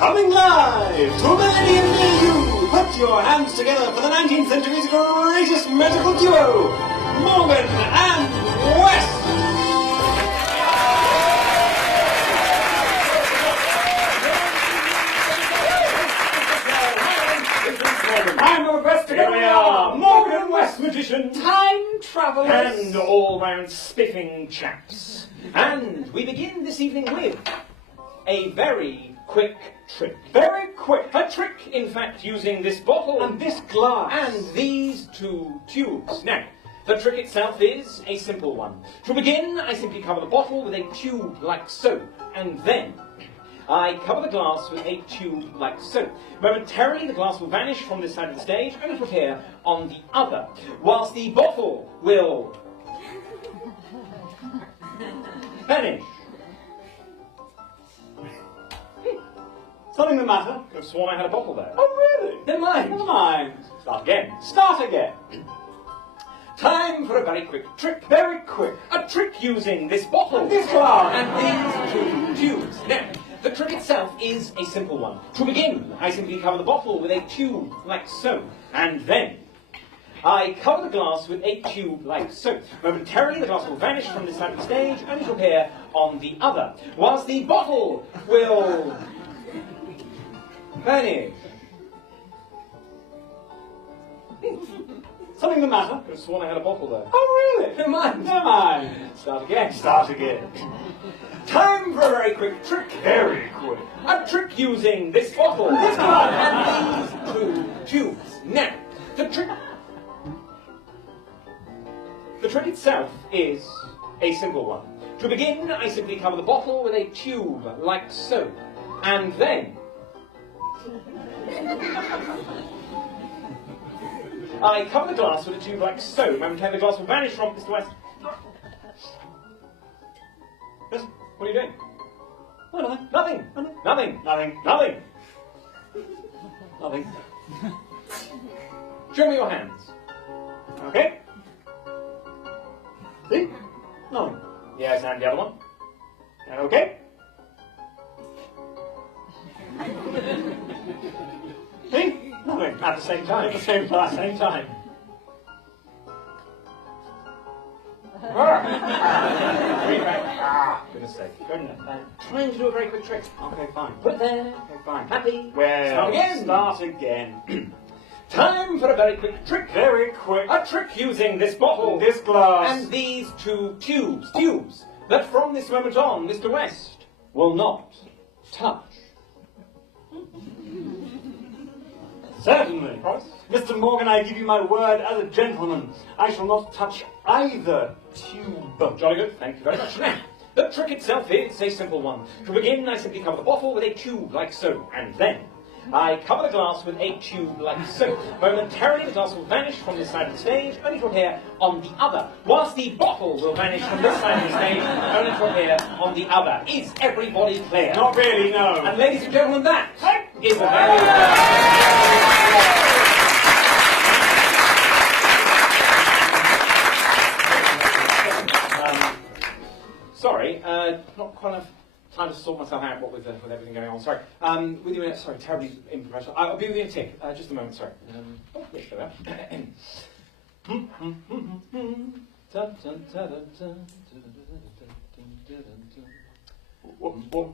Coming live to a millennium near you. Put your hands together for the 19th century's greatest magical duo, Morgan and West. I'm the best together we are, Morgan and West magician, time travellers, and all-round spiffing chaps. And we begin this evening with a very quick trick. Very quick. A trick, in fact, using this bottle and this glass and these two tubes. Now, the trick itself is a simple one. To begin, I simply cover the bottle with a tube like so, and then I cover the glass with a tube like so. Momentarily, the glass will vanish from this side of the stage and it will appear on the other, whilst the bottle will vanish. Something the matter? I could have sworn I had a bottle there. Oh, really? Never mind. Never mind. Start again. Start again. Time for a very quick trick. Very quick. A trick using this bottle And this glass and these two tubes. Now, the trick itself is a simple one. To begin, I simply cover the bottle with a tube like so, and then I cover the glass with a tube like so. Momentarily, the glass will vanish from this side of the stage, and it will appear on the other, whilst the bottle will vanish. Something the matter? I could have sworn I had a bottle there. Oh, really? Never mind. Never mind. Start again. Start again. Time for a very quick trick. Very quick. A trick using this bottle This glass and these two tubes. Now, the trick itself is a simple one. To begin, I simply cover the bottle with a tube like so, and then I cover the glass with a tube like so. Momentarily, the glass will vanish from Mr. West. Yes? What are you doing? Oh, nothing. Nothing. Nothing. Nothing. Nothing. Nothing. Show me your hands. Okay. See? Nothing. Yes, and the other one. Okay. See? Nothing. At the same time. At the same time. Same time. Goodness sake. Goodness. Trying to do a very quick trick. Okay, fine. Put it there. Okay, fine. Happy. Well, Start again. Start again. Time for a very quick trick. Very quick. A trick using this bottle This glass. and these two tubes that from this moment on, Mr. West will not touch. Certainly. Promise? Mr. Morgan, I give you my word as a gentleman. I shall not touch either tube. Jolly good. Thank you very much. Now, the trick itself is a simple one. To begin, I simply cover the bottle with a tube like so, and then I cover the glass with a tube like so. Momentarily, the glass will vanish from this side of the stage, only to appear on the other, whilst the bottle will vanish from this side of the stage, only to appear on the other. Is everybody clear? Not really, no. And ladies and gentlemen, that is a very... Sorry, not quite enough time to sort myself out with everything going on. Sorry. With you in sorry, terribly unprofessional. I'll be with you in a tick. Just a moment, sorry. Oh, yes, there we are.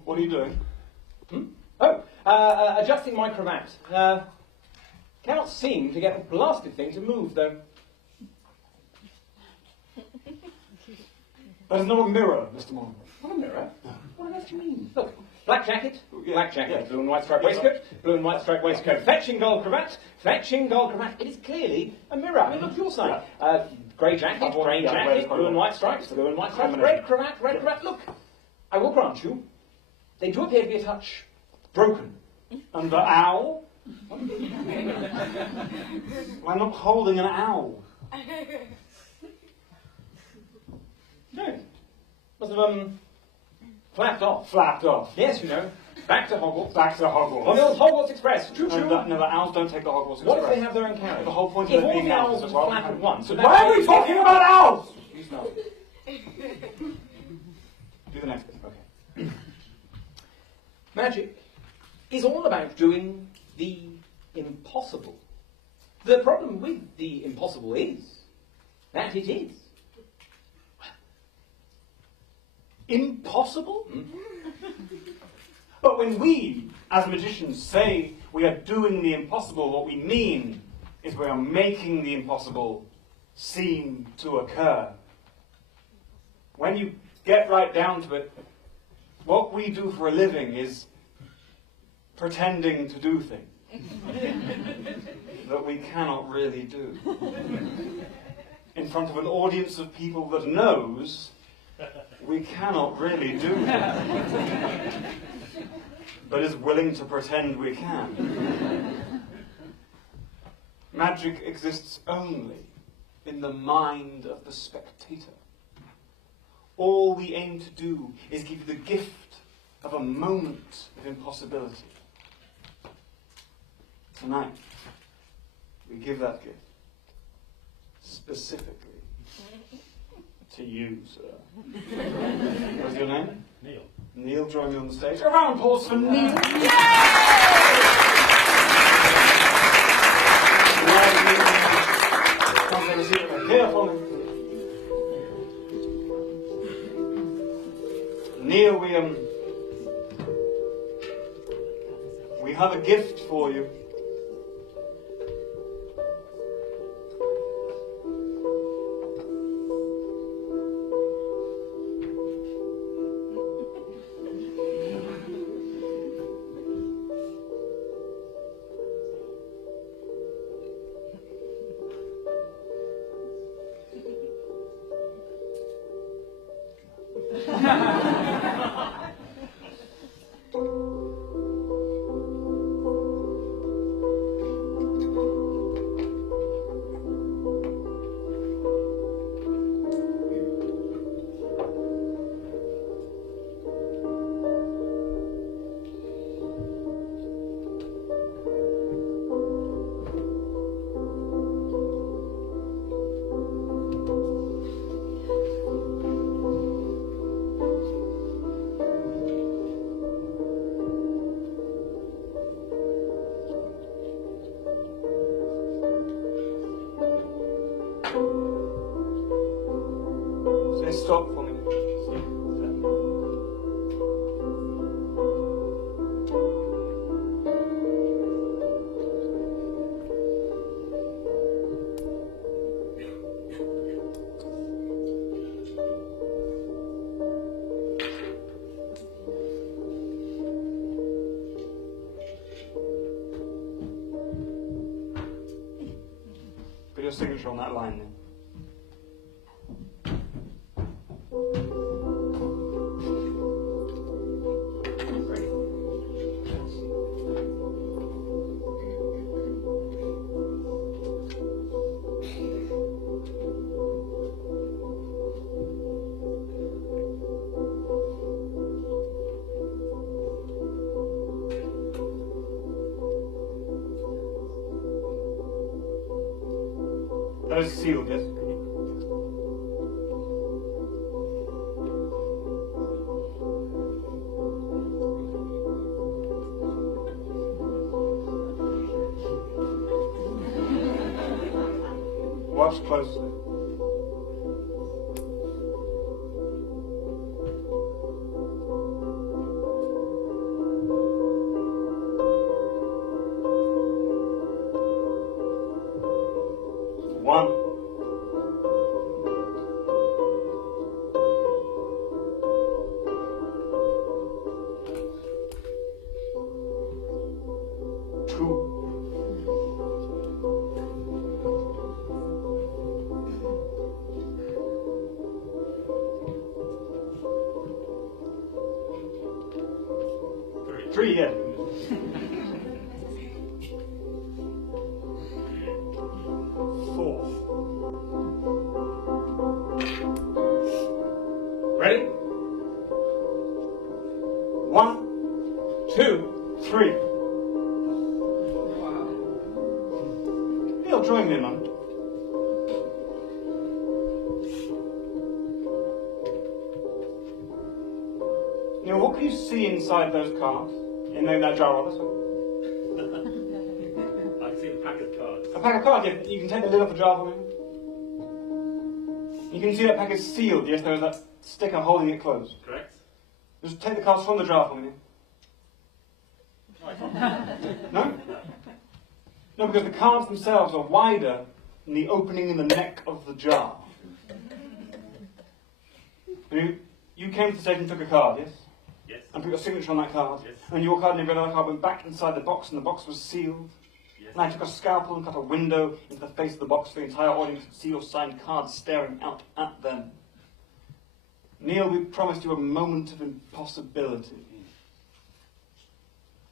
What are you doing? Oh, adjusting my cravat. Cannot seem to get the blasted thing to move, though. That is not a mirror, Mr. Morgan. Not a mirror? What on earth do you mean? Look, black jacket, Yeah. black jacket, Yeah. blue and white striped waistcoat, blue and white striped waistcoat, fetching gold cravat, fetching gold cravat. It is clearly a mirror. I mean, look, your side. Grey jacket, grey yeah, jacket, red blue and white stripes, blue and white stripes, red cravat, red cravat. Look, I will grant you, they do appear to be a touch broken. And the owl? I'm not holding an owl. No. Must have, flapped off. Flapped off. Yes, you know. Back to Hogwarts. Back to Hogwarts. On the old Hogwarts Express. Choo choo. No, the owls don't take the Hogwarts What if Express. they have their own carriage? The whole point if of it all being the owls owls as were well. flat at once. Why are we talking about owls? Please no. Do the next bit. Okay. Magic is all about doing the impossible. The problem with the impossible is that it is. Impossible? But when we, as magicians, say we are doing the impossible, what we mean is we are making the impossible seem to occur. When you get right down to it, what we do for a living is pretending to do things that we cannot really do. In front of an audience of people that knows we cannot really do that, but is willing to pretend we can. Magic exists only in the mind of the spectator. All we aim to do is give you the gift of a moment of impossibility. Tonight, we give that gift specifically to you, sir. What's your name? Neil. Neil, join me on the stage. A round of applause for Neil. Come have a seat over here for me. Neil, we have a gift for you. Stop for me. Put your signature on that line then. That is sealed, yes? Watch closely. One. Two. Three, yeah. Four. Ready? 1, 2, 3. Neil, join me a moment. Neil, what can you see inside those cards? In that jar, Robert. I can see the pack of cards. A pack of cards, yeah. You can take the lid off the jar for me. You can see that pack is sealed, yes, there is that sticker holding it closed. Correct? Just take the cards from the jar for me. No? No, because the cards themselves are wider than the opening in the neck of the jar. You came to the stage and took a card, yes? Yes. And put your signature on that card. Yes. And your card and every other card went back inside the box, and the box was sealed. Yes. And I took a scalpel and cut a window into the face of the box so the entire audience could see your signed cards staring out at them. Neil, we promised you a moment of impossibility.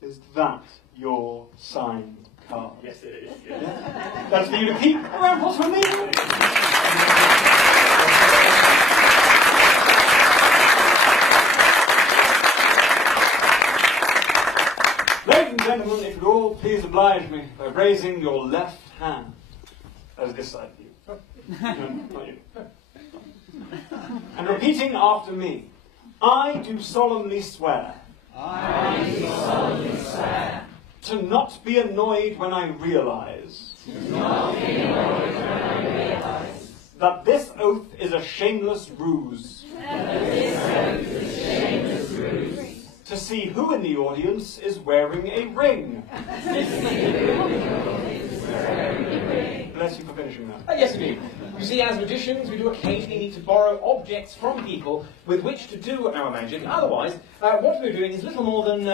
Is that your signed card? Yes, it is. Yes. That's for you to keep. A round of applause for Neil! Ladies and gentlemen, if you'd all please oblige me by raising your left hand as this side of you. No, not you. And repeating after me. I do solemnly swear. I do solemnly swear. To not be annoyed when I realise. To not be annoyed when I realise. That this oath is a shameless ruse. That this oath is a shameless ruse. To see who in the audience is wearing a ring. To see who in the audience is wearing a ring. Bless you for finishing that. Yes, indeed. You see, as magicians, we do occasionally need to borrow objects from people with which to do our magic. Otherwise, what we're doing is little more than,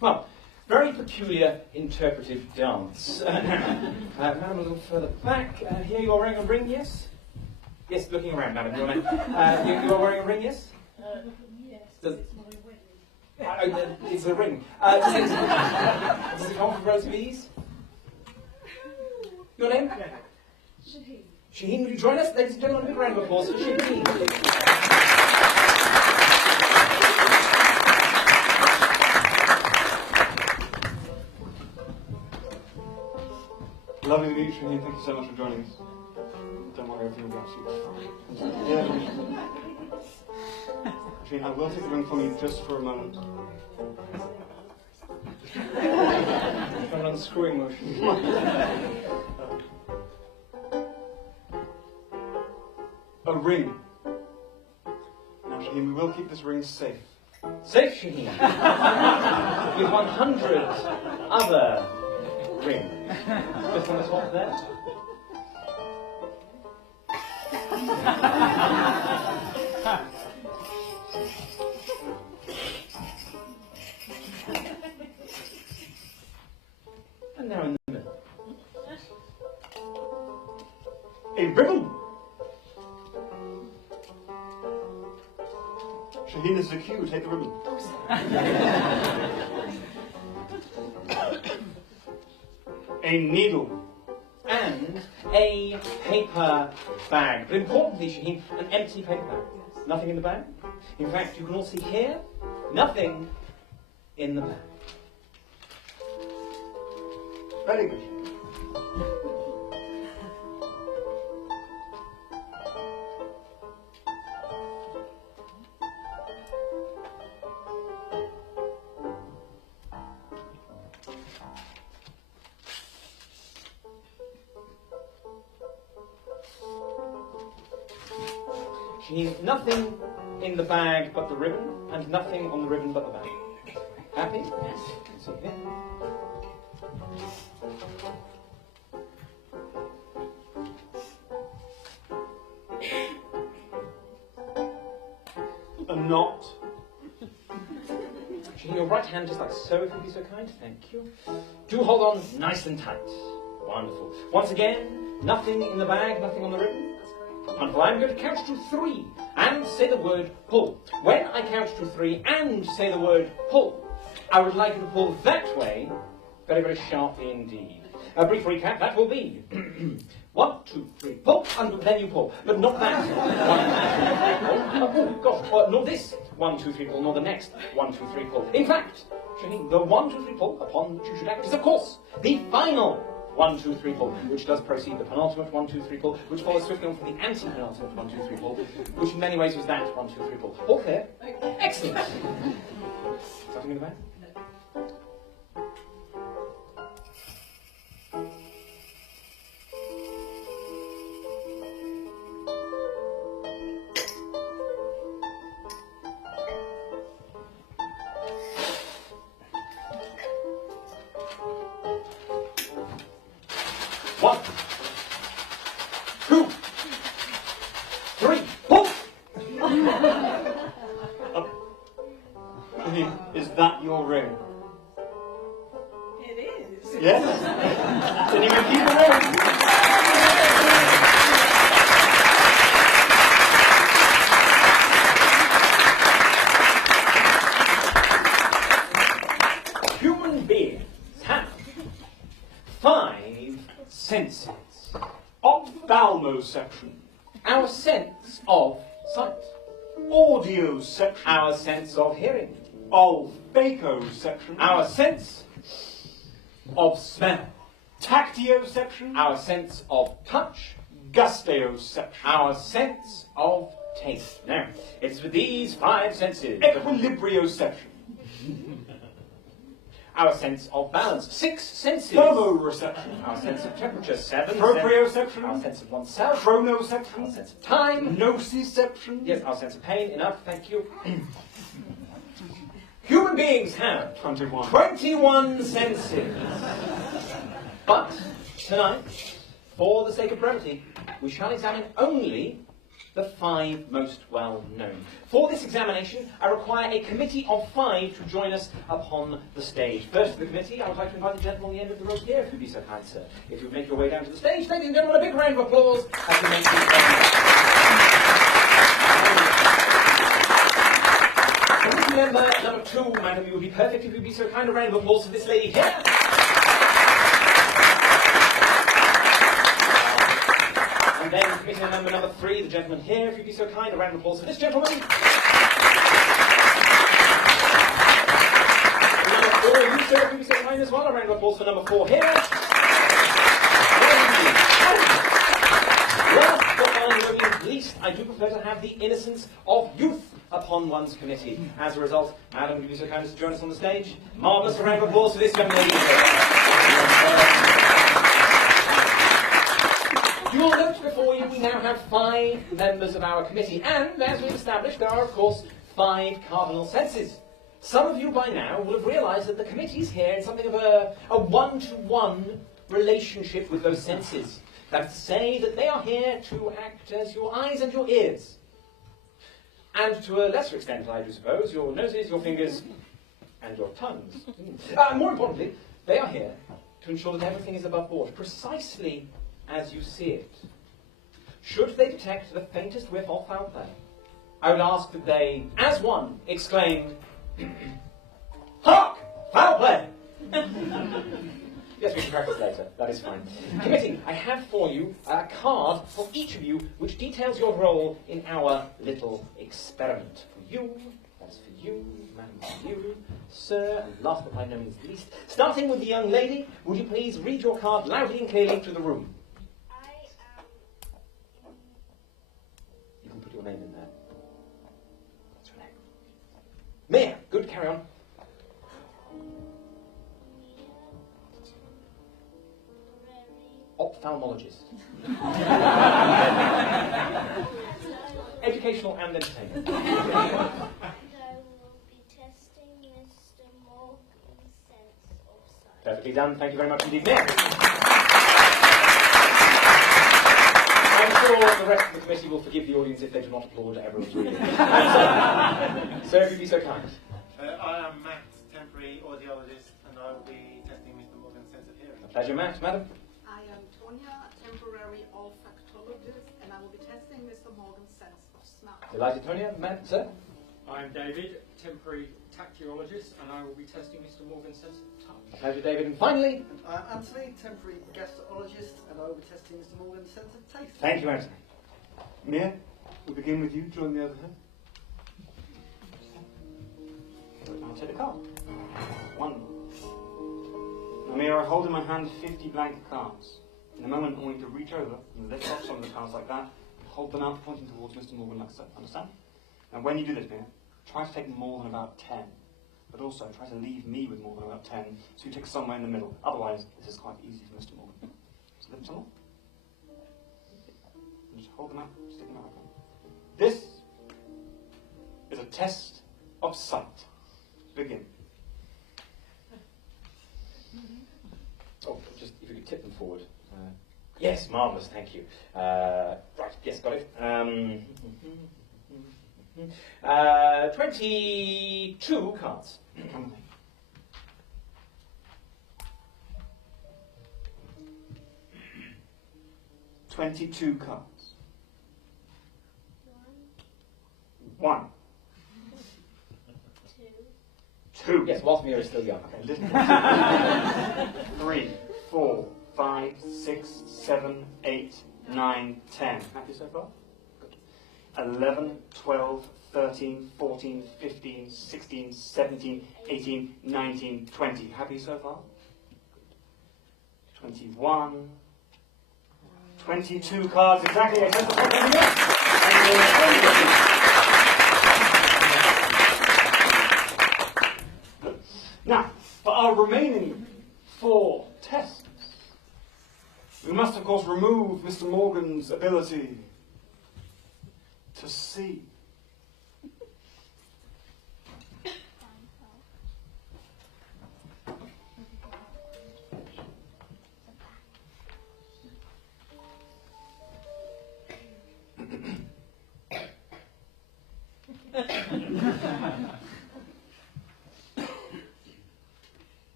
well, very peculiar interpretive dance. Madam, a little further back. Here you are wearing a ring, yes? Yes, looking around, madam. You are wearing a ring, yes? Yes, Does- it's my wedding. It's a ring. Does it come with relative ease? Your name? Shaheen. Shaheen, would you join us? Ladies and gentlemen, a big round of applause for Shaheen. Lovely to meet you, Shaheen. Thank you so much for joining us. Don't worry, everything will be absolutely fine. Shaheen, I will take the ring from you just for a moment. An unscrewing motion. A ring. Now, Shaheen, we will keep this ring safe. Safe, Shaheen. With 100 other rings. Just on the top there. And now in the middle. A ribbon. Shaheen, this is a cue. Take the ribbon. A needle. And a paper bag. But importantly, Shaheen, an empty paper bag. Nothing in the bag. In fact, you can all see here, nothing in the bag. Very good. Shaheen, nothing in the bag but the ribbon, and nothing on the ribbon but the bag. Happy? Yes. See here. A knot. Shaheen, your right hand just like so, if you'd be so kind. Thank you. Do hold on nice and tight. Wonderful. Once again, nothing in the bag, nothing on the ribbon. Wonderful. I'm going to count to 3 and say the word pull. When I count to 3 and say the word pull, I would like you to pull that way very, very sharply indeed. A brief recap, that will be 1, 2, 3, pull, and then you pull. But not that. 1, 2, 3, pull. Oh, gosh, not this 1, 2, 3, pull, nor the next 1, 2, 3, pull. In fact, Shaheen, the 1, 2, 3, pull upon which you should act is, of course, the final 1, 2, 3, pull, which does proceed the penultimate 1, 2, 3, pull, which follows swiftly on from the anti-penultimate 1, 2, 3, pull, which in many ways was that 1, 2, 3, pull. All clear? Excellent. Something in the back? 1, 2, 3, pull! Is that your ring? It is. Yes? Then you can keep the ring. Human beings have 5 senses. Ophthalmoception. Our sense of sight, Audioception. our sense of hearing, Olfacoception. our sense of smell, Tactioception. our sense of touch, Gusteoception. our sense of taste. Now, it's with these 5 senses, Equilibrioception. our sense of balance, 6 senses, Thermoreception. our sense of temperature, 7 Proprioception. our sense of oneself, our Chronoception. sense of time, Nociception. yes, our sense of pain, enough, thank you. Human beings have 21. 21 senses. But tonight, for the sake of brevity, we shall examine only the 5 most well known. For this examination, I require a committee of 5 to join us upon the stage. First of the committee, I would like to invite the gentleman on the end of the road here, if you'd be so kind, sir. If you would make your way down to the stage, ladies and gentlemen, a big round of applause as we make this committee member number 2, madam, you would be perfect if you'd be so kind. A round of applause for this lady here. And then committee member number 3, the gentleman here, if you'd be so kind. A round of applause for this gentleman. Number 4, you sir, if you'd be so kind as well. A round of applause for number 4 here. Last but by no means least, I do prefer to have the innocence of youth upon one's committee. As a result, madam, would you be so kind as to join us on the stage? Marvellous, a round of applause for this young lady. You will note before you we now have 5 members of our committee, and as we've established, there are of course 5 cardinal senses. Some of you by now will have realised that the committee is here in something of a one-to-one relationship with those senses. That is to say that they are here to act as your eyes and your ears. And to a lesser extent, I do suppose, your noses, your fingers, and your tongues. More importantly, they are here to ensure that everything is above board, precisely as you see it. Should they detect the faintest whiff of foul play, I would ask that they, as one, exclaim, "Hark! Foul play!" Yes, we can practice later. That is fine. Committee, I have for you a card for each of you which details your role in our little experiment. For you, that's for you, madam, for you, sir, and last but by no means least, starting with the young lady, would you please read your card loudly and clearly to the room? You can put your name in there. That's your name. Mia, good, carry on. Ophthalmologist. Educational and entertainment. And I will be testing Mr. Morgan's sense of sight. Perfectly done. Thank you very much indeed, Nick. I'm sure the rest of the committee will forgive the audience if they do not applaud everyone's reading. Sir, if you'd be so kind. I am Matt, temporary audiologist, and I will be testing Mr. Morgan's sense of hearing. A pleasure, Matt. Madam? I am Tonya, temporary olfactologist, and I will be testing Mr. Morgan's sense of smell. Delighted, Tonya. Matt, sir? I'm David, temporary tachyologist, and I will be testing Mr. Morgan's sense of touch. A pleasure, David. And finally, I'm Anthony, temporary gastrologist, and I will be testing Mr. Morgan's sense of taste. thank you, Anthony. Mia, we'll begin with you. Join the other hand. I'll take the card. Wonderful. Now, Mia, I hold in my hand 50 blank cards. In a moment, I want you to reach over and lift off some of the cards like that, and hold them out pointing towards Mr. Morgan like so. Understand? And when you do this, Mia, try to take more than about 10. But also, try to leave me with more than about 10, so you take somewhere in the middle. Otherwise, this is quite easy for Mr. Morgan. So lift some more. And just hold them out, stick them out like that. This is a test of sight. Begin. Oh, just if you could tip them forward. Yes, marvellous, thank you. Right, yes, got it. 22 cards. 22 cards. 1, 1. 2, 2. Yes, whilst Mira is still young. Okay, listen. 3, 4, 5, 6, 7, 8, 9, 10. Happy so far? Good. 11, 12, 13, 14, 15, 16, 17, 18, 19, 20. Happy so far? 21. 22 cards exactly. I said the problem yes. Now, for our remaining 4 tests, we must of course remove Mr. Morgan's ability to see.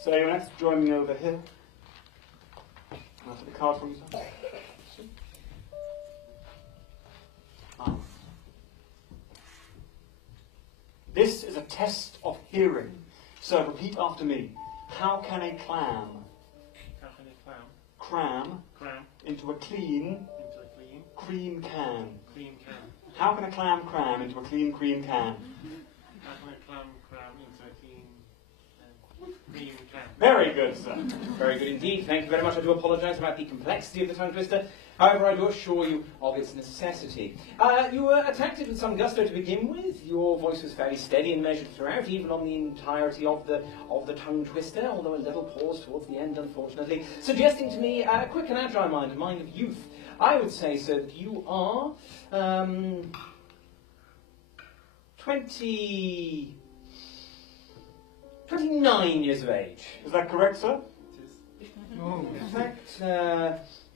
So anyone else join me over here? I'll take the card from you, sir. Ah. This is a test of hearing. So repeat after me. How can a clam How can a clam cram cram into a clean into a clean cream can? cream can? How can a clam cram into a clean cream can? How can a clam cram into a clean cream can? Very good, sir. Very good indeed. Thank you very much. I do apologise about the complexity of the tongue twister. However, I do assure you of its necessity. You were attacked it with some gusto to begin with. Your voice was fairly steady and measured throughout, even on the entirety of the tongue twister, although a little pause towards the end, unfortunately, suggesting to me a quick and agile mind, a mind of youth. I would say, sir, that you are 29 years of age. Is that correct, sir? It is. In fact,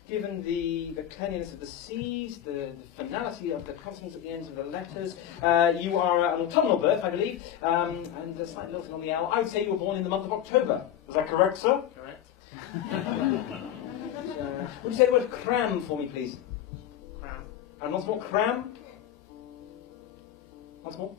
given the cleanliness of the C's, the finality of the consonants at the ends of the letters, you are an autumnal birth, I believe, and a slight lilting on the L. I would say you were born in the month of October. Is that correct, sir? Correct. Would you say the word cram for me, please? Cram. And once more, cram. Once more.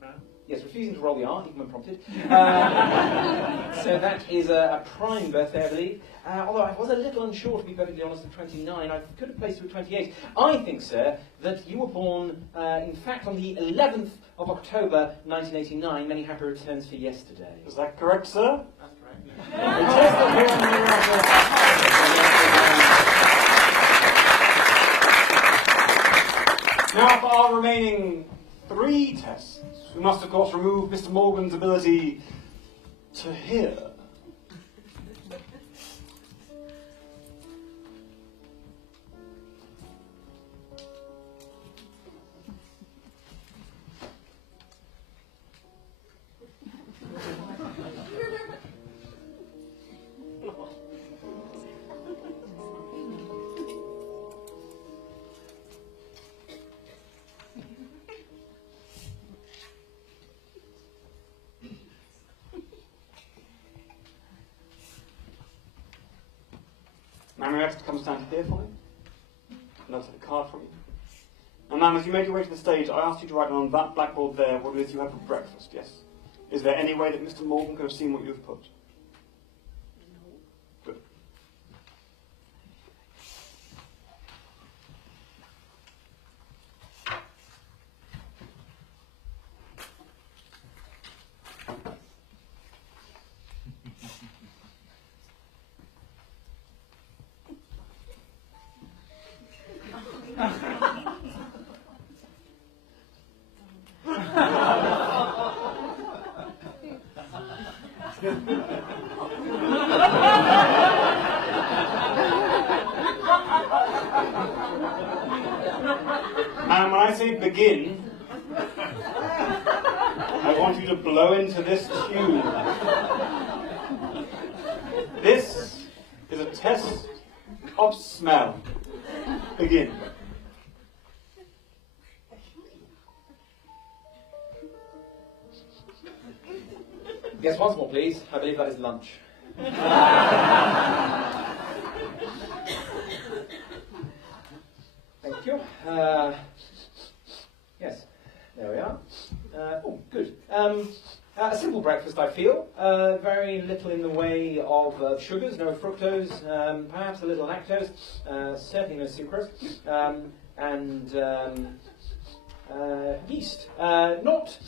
Cram. Yes, refusing to roll the R, even when prompted. So that is a prime birthday, I believe. Although I was a little unsure, to be perfectly honest, at 29. I could have placed you at 28. I think, sir, that you were born, in fact, on the 11th of October, 1989. Many happy returns for yesterday. Is that correct, sir? That's correct. Now for our remaining 3 tests, we must of course remove Mr. Morgan's ability to hear. Ma'am, your exit comes down here for me. And I'll take a card from you. And ma'am, as you make your way to the stage, I asked you to write on that blackboard there what it is you had for breakfast, yes? Is there any way that Mr. Morgan could have seen what you have put? Good. And when I say begin, I want you to blow into this tune. This is a test of smell. Begin. Yes, once more, please. I believe that is lunch. Thank you. Yes, there we are. Oh, good. A simple breakfast, I feel. Very little in the way of sugars, no fructose, perhaps a little lactose, certainly no sucrose, and yeast. Not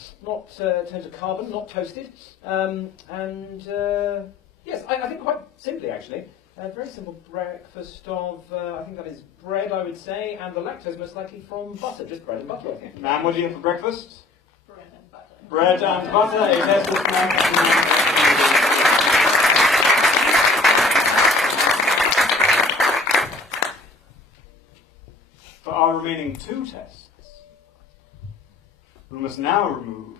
in terms of carbon, not toasted, yes, I think quite simply actually. A very simple breakfast of, I think that is bread, I would say, and the lactose most likely from butter, just bread and butter, I think. And what do you have for breakfast? Bread and butter. Bread and butter. A test of smell. For our remaining two tests, we must now remove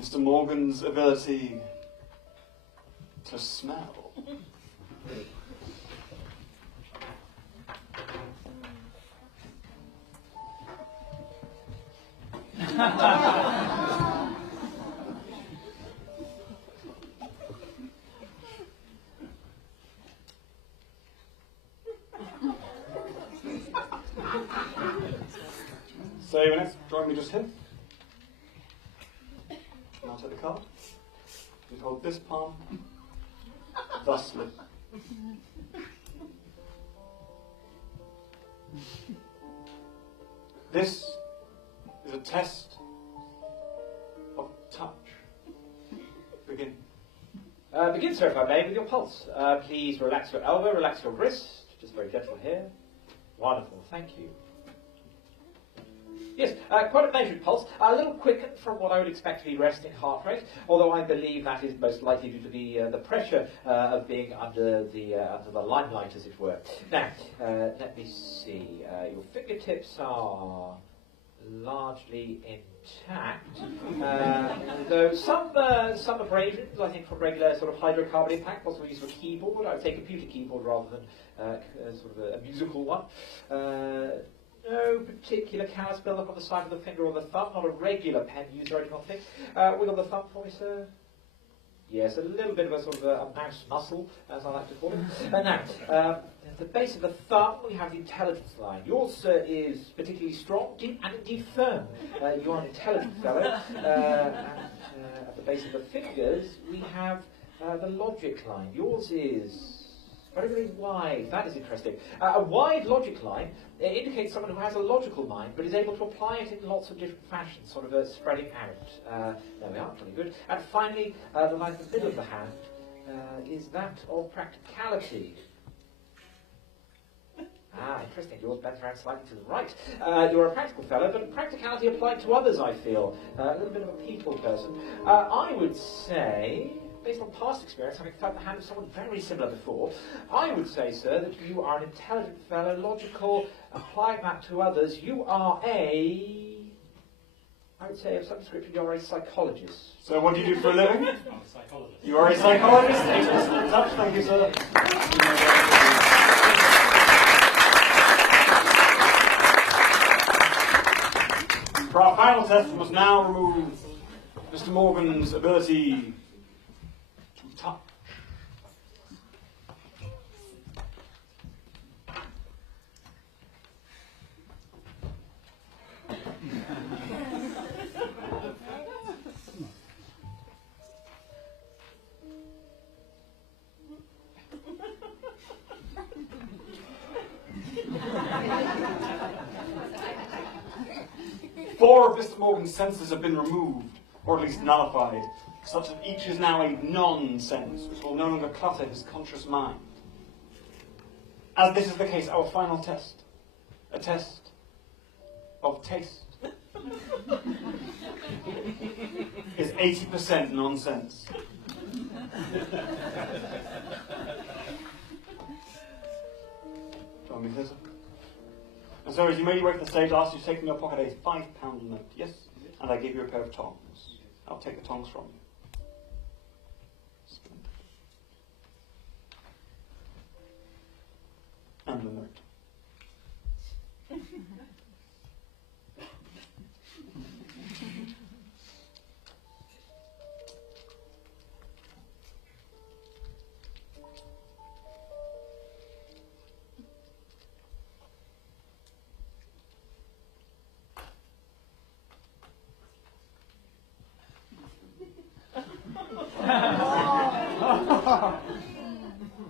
Mr. Morgan's ability to smell. So your next, join me just here. And I'll take the card. You hold this palm thusly. This is a test of touch. Begin. Begin, sir, if I may, with your pulse. Please relax your elbow, relax your wrist. Just very gentle here. Wonderful, thank you. Yes, quite a measured pulse. A little quicker from what I would expect to be resting heart rate, although I believe that is most likely due to the pressure of being under the limelight, as it were. Now, let me see. Your fingertips are largely intact, though some abrasions, I think, from regular sort of hydrocarbon impact, possibly use of a keyboard. I would say computer keyboard rather than sort of a musical one. No particular callus build-up on the side of the finger or the thumb, not a regular pen user, I do not think. Wiggle the thumb for me, sir. Yes, a little bit of a sort of a mouse muscle, as I like to call it. Now, at the base of the thumb, we have the intelligence line. Yours, sir, is particularly strong, deep, and indeed firm. You are an intelligent fellow. And at the base of the fingers, we have the logic line. Yours is very, very wide. That is interesting. A wide logic line indicates someone who has a logical mind, but is able to apply it in lots of different fashions, sort of spreading out. There we are, pretty good. And finally, the line in the middle of the hand is that of practicality. Ah, interesting. Yours bends around slightly to the right. You're a practical fellow, but practicality applied to others, I feel. A little bit of a people person. I would say, based on past experience, having felt the hand of someone very similar before, I would say, sir, that you are an intelligent fellow, logical, applying that to others. You are I would say of some description, you are a psychologist. So what do you do for a living? I'm a psychologist. You are a psychologist. A test of touch. Thank you, sir. For our final test, we must now remove Mr. Morgan's ability to touch. Four of Mr. Morgan's senses have been removed, or at least nullified, such that each is now a non-sense, which will no longer clutter his conscious mind. As this is the case, our final test, a test of taste, is 80% nonsense. Join me, please. And so as you made your way to the stage, I asked you to take from your pocket a £5 note, yes? And I gave you a pair of tongs. I'll take the tongs from you. Splendid. And the note.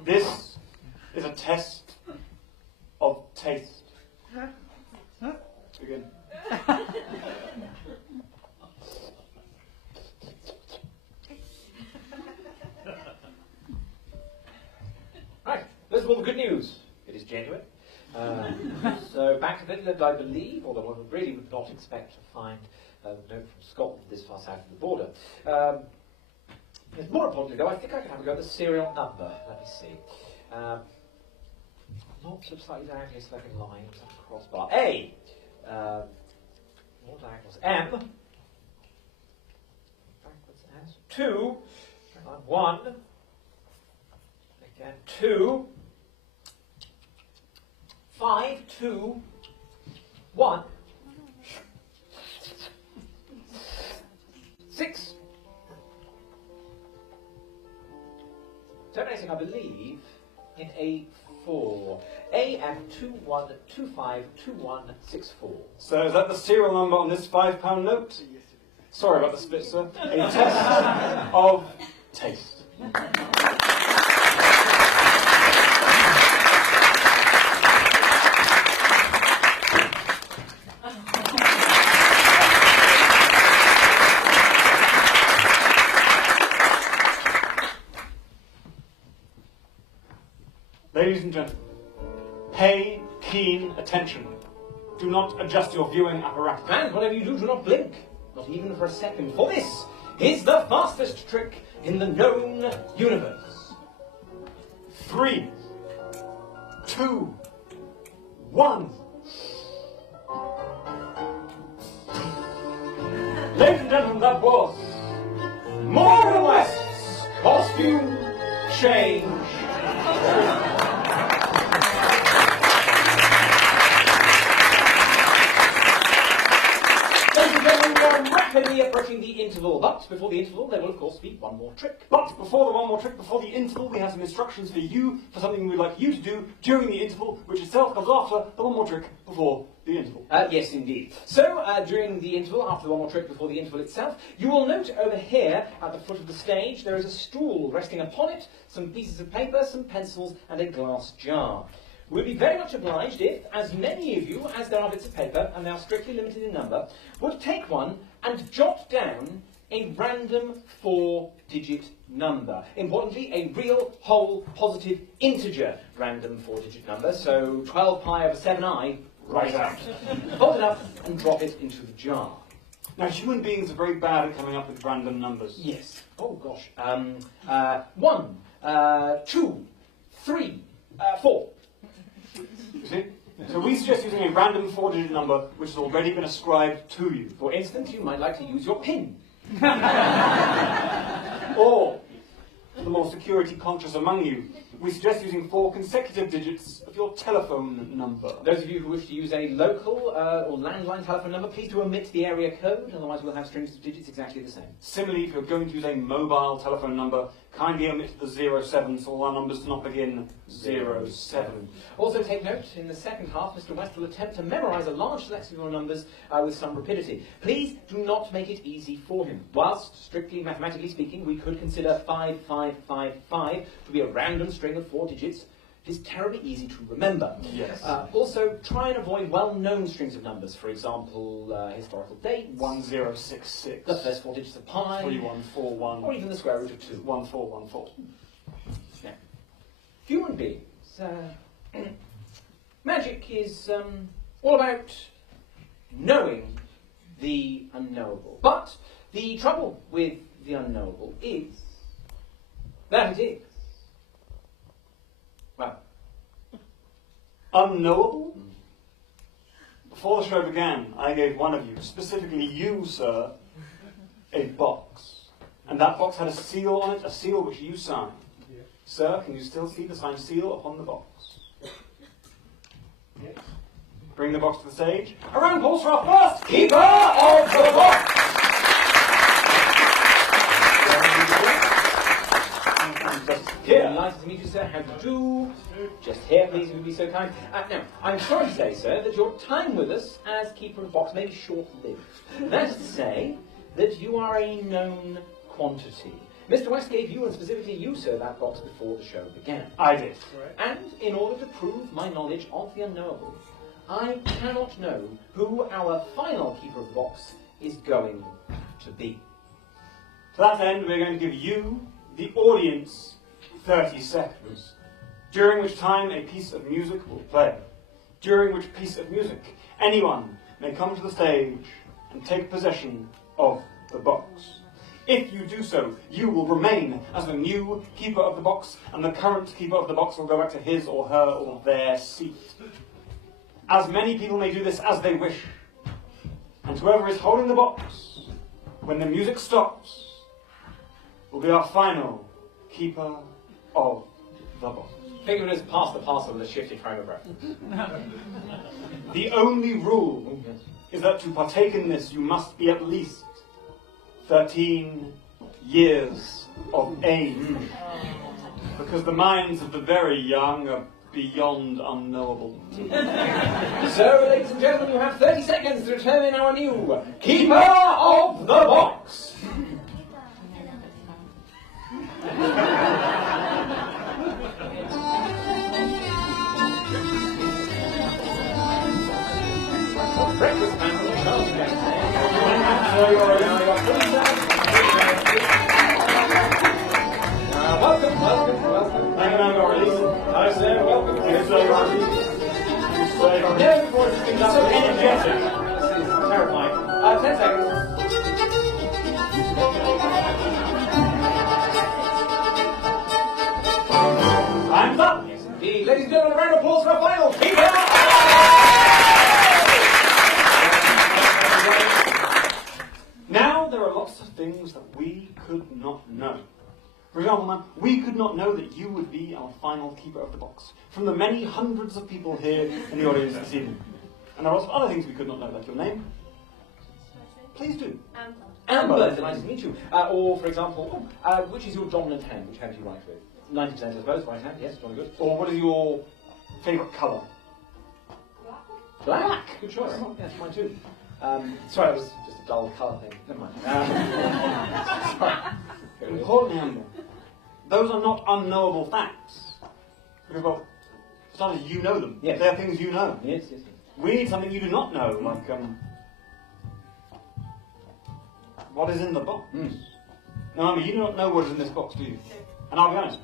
This is a test of taste. Begin. Right, first of all, the good news. It is January. So back to Finland, I believe, although one really would not expect to find a note from Scotland this far south of the border. More importantly, though, I think I can have a go at the serial number. Let me see. Not sort of slightly diagonally selecting lines, like a crossbar. A. More diagonals. M. Backwards S. 2. 1. Again. 2. 5. 2. 1. 6. Terminating, I believe, in A4. AM21252164. So is that the serial number on this £5 note? Sorry about the split, sir. A test of taste. Ladies and gentlemen, pay keen attention. Do not adjust your viewing apparatus. And whatever you do, do not blink, not even for a second, for this is the fastest trick in the known universe. 3, 2, 1. Ladies and gentlemen, that was Morgan West's costume change. Rapidly approaching the interval, but before the interval there will of course be one more trick. But before the one more trick, before the interval, we have some instructions for you, for something we'd like you to do during the interval, which itself comes after the one more trick before the interval. Yes, indeed. So, during the interval, after the one more trick before the interval itself, you will note over here, at the foot of the stage, there is a stool resting upon it, some pieces of paper, some pencils, and a glass jar. We'd be very much obliged if, as many of you, as there are bits of paper, and they are strictly limited in number, would take one and jot down a random 4-digit number. Importantly, a real, whole, positive, integer random 4-digit number, so 12 pi over 7i, right out. Hold it up and drop it into the jar. Now, human beings are very bad at coming up with random numbers. Yes. Oh, gosh. 1, 2, 3, 4. You see? So we suggest using a random 4-digit number which has already been ascribed to you. For instance, you might like to use your PIN. Or, for the more security conscious among you, we suggest using 4 consecutive digits of your telephone number. Those of you who wish to use a local or landline telephone number, please do omit the area code, otherwise we'll have strings of digits exactly the same. Similarly, if you're going to use a mobile telephone number, kindly omit the 07, so all our numbers do not begin 07. Also take note, in the second half, Mr. West will attempt to memorise a large selection of your numbers with some rapidity. Please do not make it easy for him. Whilst, strictly mathematically speaking, we could consider 5555 to be a random string of 4 digits, it is terribly easy to remember. Yes. Also, try and avoid well-known strings of numbers. For example, historical dates. 1066. The first 4 digits of pi. 3141. Or even the square root of 2. 1414. Now, human beings. Magic is all about knowing the unknowable. But the trouble with the unknowable is That it is. Well, Unknowable? Before the show began, I gave one of you, specifically you, sir, a box. And that box had a seal on it, a seal which you signed. Yeah. Sir, can you still see the signed seal upon the box? Yes. Bring the box to the stage. a round of applause for our first keeper of the box. Here, nice to meet you, sir. How do you do? Just here, please, if you would be so kind. Now, I'm sorry to say, sir, that your time with us as keeper of the box may be short-lived. That is to say, that you are a known quantity. Mr. West gave you, and specifically you, sir, that box before the show began. I did. Correct. And in order to prove my knowledge of the unknowable, I cannot know who our final keeper of the box is going to be. To that end, we're going to give you, the audience, 30 seconds, during which time a piece of music will play. During which piece of music anyone may come to the stage and take possession of the box. If you do so, you will remain as the new keeper of the box, and the current keeper of the box will go back to his or her or their seat. As many people may do this as they wish, and whoever is holding the box, when the music stops, will be our final keeper of the box. Think of it as pass the parcel with a shifty frame of reference. The only rule is that to partake in this, you must be at least 13 years of age. Because the minds of the very young are beyond unknowable. So, ladies and gentlemen, you have 30 seconds to determine our new keeper of the box. Breakfast panel, Charles welcome. Thank you, Madam Release. Hi, sir, welcome. Yes, sir, Your Honor. Never before it's been so energetic. This is terrifying. 10 seconds. Time's up. Yes, indeed. Ladies and gentlemen, a round of applause for our final keeper. Now, there are lots of things that we could not know. For example, ma'am, we could not know that you would be our final keeper of the box, from the many hundreds of people here in the audience this evening. And there are lots of other things we could not know, like your name. Please do. Amber, delighted to meet you. Or, for example, which is your dominant hand? Which hand do you write with? 90%, I suppose, right hand, yes, jolly good. Or what is your favourite colour? Black. Good choice. Yes, mine too. Sorry, that was just a dull colour thing. Never mind. Sorry. Importantly, Amber, those are not unknowable facts. Because, well, for starters, you know them. Yes. They are things you know. Yes. We need something you do not know, like, what is in the box? Now, Amber, you do not know what is in this box, do you? And I'll be honest,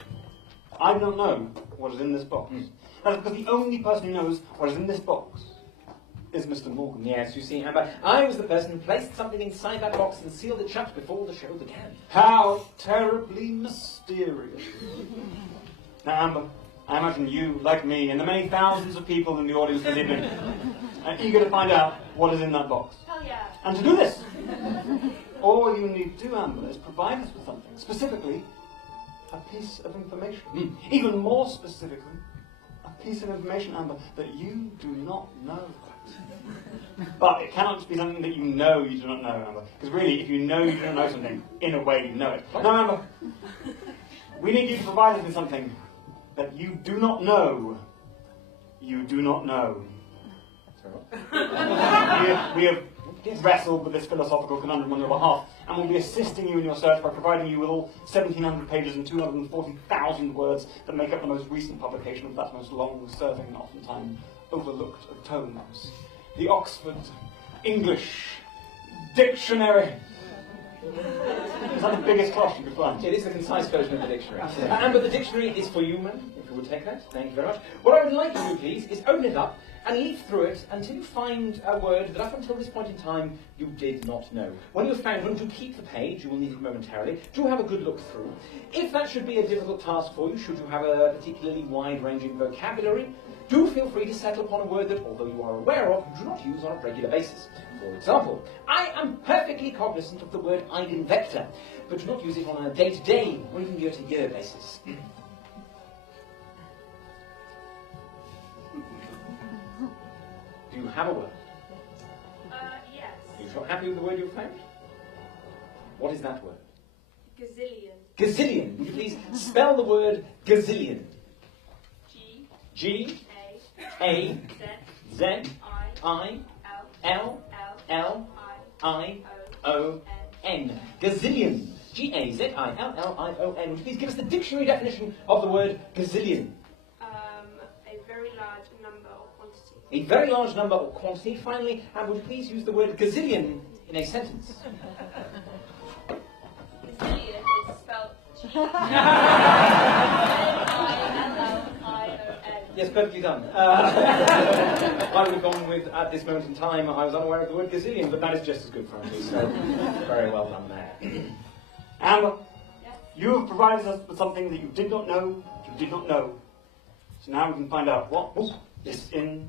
I do not know what is in this box. That's because the only person who knows what is in this box is Mr. Morgan. Yes, you see, Amber, I was the person who placed something inside that box and sealed it shut before the show began. How terribly mysterious. Now, Amber, I imagine you, like me, and the many thousands of people in the audience this evening, are eager to find out what is in that box. Hell yeah. And to do this, all you need to do, Amber, is provide us with something. Specifically, a piece of information. Even more specifically, a piece of information, Amber, that you do not know. But it cannot just be something that you know you do not know, Amber. Because really, if you know you don't know something, in a way you know it. No, Amber, we need you to provide us with something that you do not know you do not know. We have wrestled with this philosophical conundrum on your behalf, and will be assisting you in your search by providing you with all 1,700 pages and 240,000 words that make up the most recent publication of that most long-serving and oftentimes overlooked of tomes, the Oxford English Dictionary. It's like the biggest class you could find. It is the concise version of the dictionary. But the dictionary is for you, madam, if you would take that. Thank you very much. What I would like you to do, please, is open it up and leaf through it until you find a word that up until this point in time you did not know. When you've found one, do keep the page. You will need it momentarily. Do have a good look through. If that should be a difficult task for you, should you have a particularly wide-ranging vocabulary, do feel free to settle upon a word that, although you are aware of, you do not use on a regular basis. For example, I am perfectly cognizant of the word eigenvector, but do not use it on a day-to-day or even year-to-year basis. Do you have a word? Yes. Are you happy with the word you've found? What is that word? Gazillion. Gazillion. Would you please spell the word gazillion? G. G. A. A. Z. Z. I. I. L. L. L. I. I. O. N. Gazillion. G-A-Z-I-L-L-I-O-N. Would you please give us the dictionary definition of the word gazillion? A very large number or quantity. A very large number or quantity. Finally, and would you please use the word gazillion in a sentence? Gazillion is spelled G-A-Z-I-L-L-I-O-N. Yes, perfectly done. I would have gone with, at this moment in time, I was unaware of the word gazillion, but that is just as good, frankly, so very well done there. Amber, Yes. you have provided us with something that you did not know, So now we can find out what is in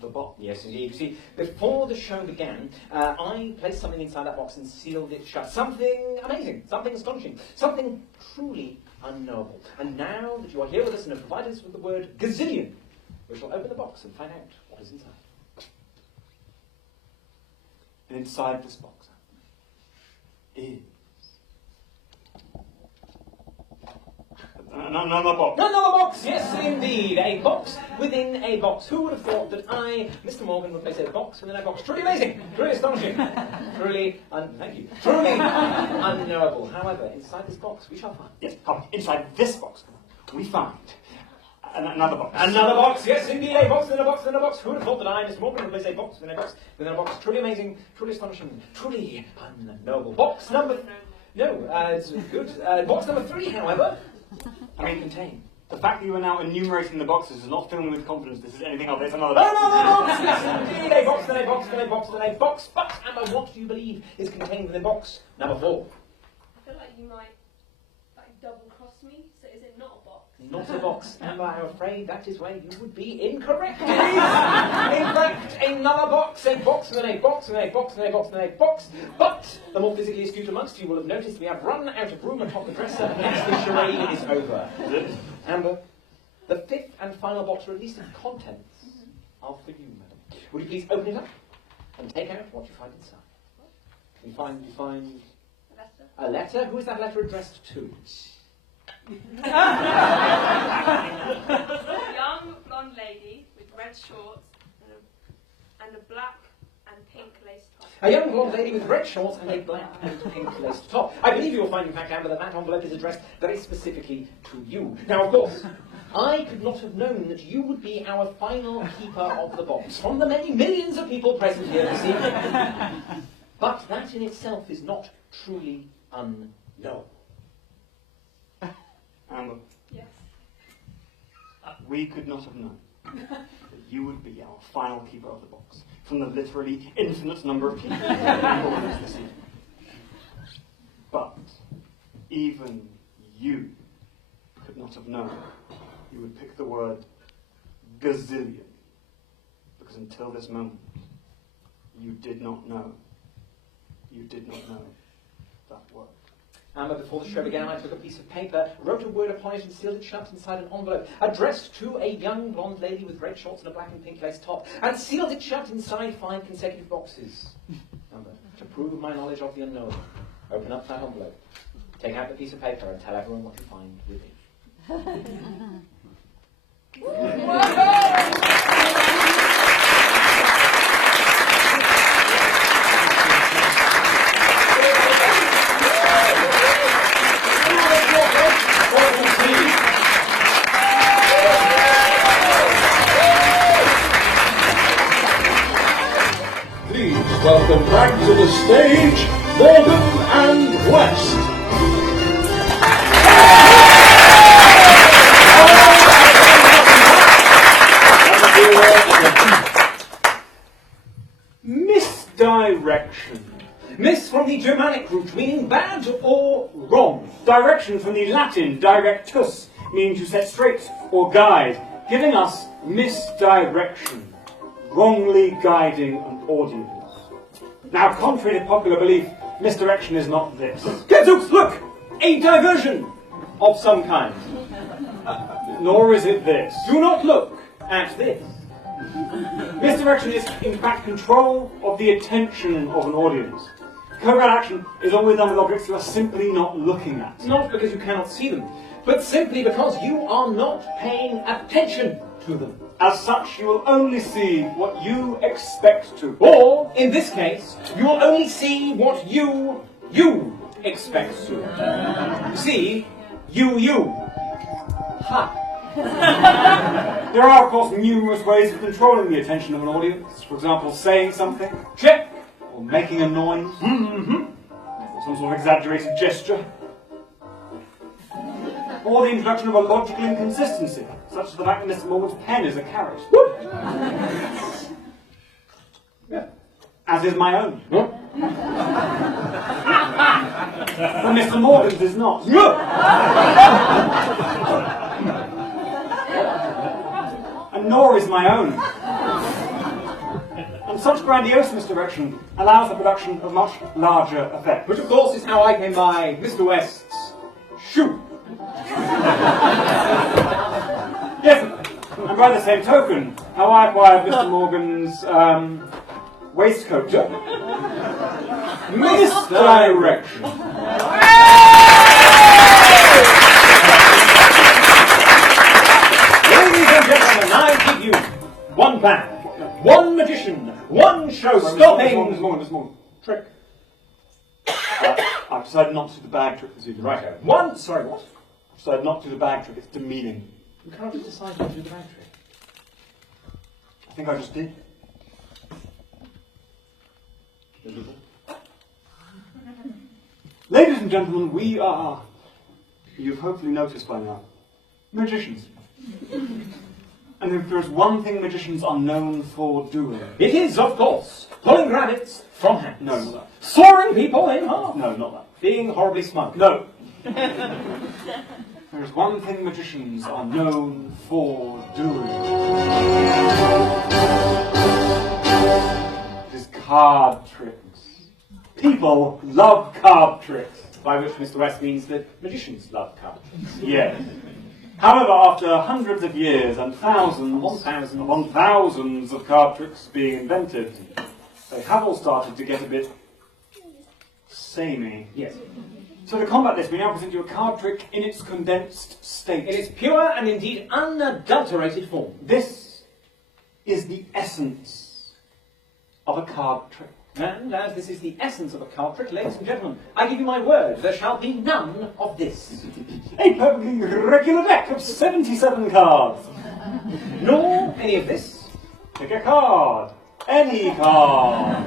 the box. Yes, indeed. You see, before the show began, I placed something inside that box and sealed it shut. Something amazing, something astonishing, something truly unknowable. And now that you are here with us and have provided us with the word gazillion, we shall open the box and find out what is inside. And inside this box is another box. Another box, yes indeed, a box within a box. Who would have thought that I, Mr. Morgan, would place a box within a box? Truly amazing, truly astonishing, truly, thank you, truly unknowable. However, inside this box we shall find. Yes, come. Inside this box, we find another box. Another box, yes indeed, a box within a box within a box. Who would have thought that I, Mr. Morgan, would place a box within a box within a box? Truly amazing, truly astonishing, truly unknowable. Box number... No, it's good. Box number 3, however, I mean, contain. the fact that you are now enumerating the boxes is not filling me with confidence. This is anything other than another Another box. box, yes indeed, a box, then a box, then a box, then a box. But, Amber, what do you believe is contained within box number 4? I feel like you might double cross me, so is it not a box? Not a box, Amber, I'm afraid that is where you would be incorrect. In fact, another box, a box, then a box, then a box, then a box, then a box. But the more physically astute amongst you will have noticed we have run out of room atop the dresser, hence the charade is over. Amber, the 5th and final box, or at least its contents, are for you, madam. Would you please open it up and take out what you find inside? You find A letter? a letter. Who is that letter addressed to? A young blonde lady with red shorts and a black and pink lace top. A young blonde lady with red shorts and a black and pink laced top. I believe you'll find, in fact, Amber, that that envelope is addressed very specifically to you. Now, of course, I could not have known that you would be our final keeper of the box from the many millions of people present here this evening. But that in itself is not truly unknown. Amber, Yes. we could not have known that you would be our final keeper of the box from the literally infinite number of people who are this evening. But even you could not have known you would pick the word gazillion, because until this moment you did not know that word. Amber, before the show began, I took a piece of paper, wrote a word upon it and sealed it shut inside an envelope addressed to a young blonde lady with red shorts and a black and pink lace top, and sealed it shut inside 5 consecutive boxes. Amber, to prove my knowledge of the unknown, open up that envelope, take out the piece of paper and tell everyone what you find within. Please welcome back to the stage Morgan and West. Misdirection. Mis from the Germanic root, meaning bad or wrong. Direction from the Latin directus means to set straight or guide, giving us misdirection, wrongly guiding an audience. Now, contrary to popular belief, misdirection is not this. Gadzooks, look! A diversion of some kind. Nor is it this. Do not look at this. Misdirection is, in fact, control of the attention of an audience. Covert action is always done with objects you are simply not looking at. Not because you cannot see them, but simply because you are not paying attention to them. As such, you will only see what you expect to. Or, in this case, you will only see what you expect to. See, you. Ha. There are, of course, numerous ways of controlling the attention of an audience. For example, saying something, Check. or making a noise, or some sort of exaggerated gesture, or the introduction of a logical inconsistency, such as the fact that Mr. Morgan's pen is a carrot. Yeah. As is my own. But Mr. Morgan's is not. And nor is my own. And such grandiose misdirection allows the production of much larger effect. Which, of course, is how I came by Mr. West's shoe. Yes, and by the same token, how I acquired Mr. Morgan's waistcoat. Misdirection. Ladies and gentlemen, I give you one plan, one magician, one show-stopping Mr. Morgan. trick. I've decided not to do the bag trick this evening. Right. One. Sorry, what? I've decided not to do the bag trick. It's demeaning. You can't just decide not to do the bag trick. I think I just did. Ladies and gentlemen, we are, you've hopefully noticed by now, magicians. And if there's one thing magicians are known for doing... It is, of course, pulling rabbits from hats. No, not that. Sawing people in half. No, not that. Being horribly smug. No. There's one thing magicians are known for doing. It is card tricks. People love card tricks. By which Mr. West means that magicians love card tricks. Yes. However, after hundreds of years and thousands of card tricks being invented, they have all started to get a bit samey. Yes. So to combat this, we now present you a card trick in its condensed state. In its pure and indeed unadulterated form. This is the essence of a card trick. And as this is the essence of a card trick, ladies and gentlemen, I give you my word, there shall be none of this. A perfectly regular deck of 77 cards. Nor any of this. Pick a card. Any card.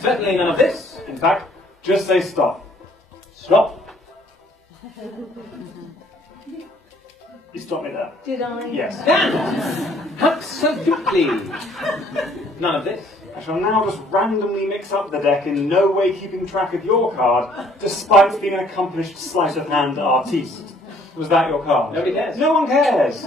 Certainly none of this. In fact, just say stop. Stop. You stopped me there. Did I? Yes. And absolutely none of this. I shall now just randomly mix up the deck, in no way keeping track of your card, despite being an accomplished sleight of hand artiste. Was that your card? Nobody cares. No one cares.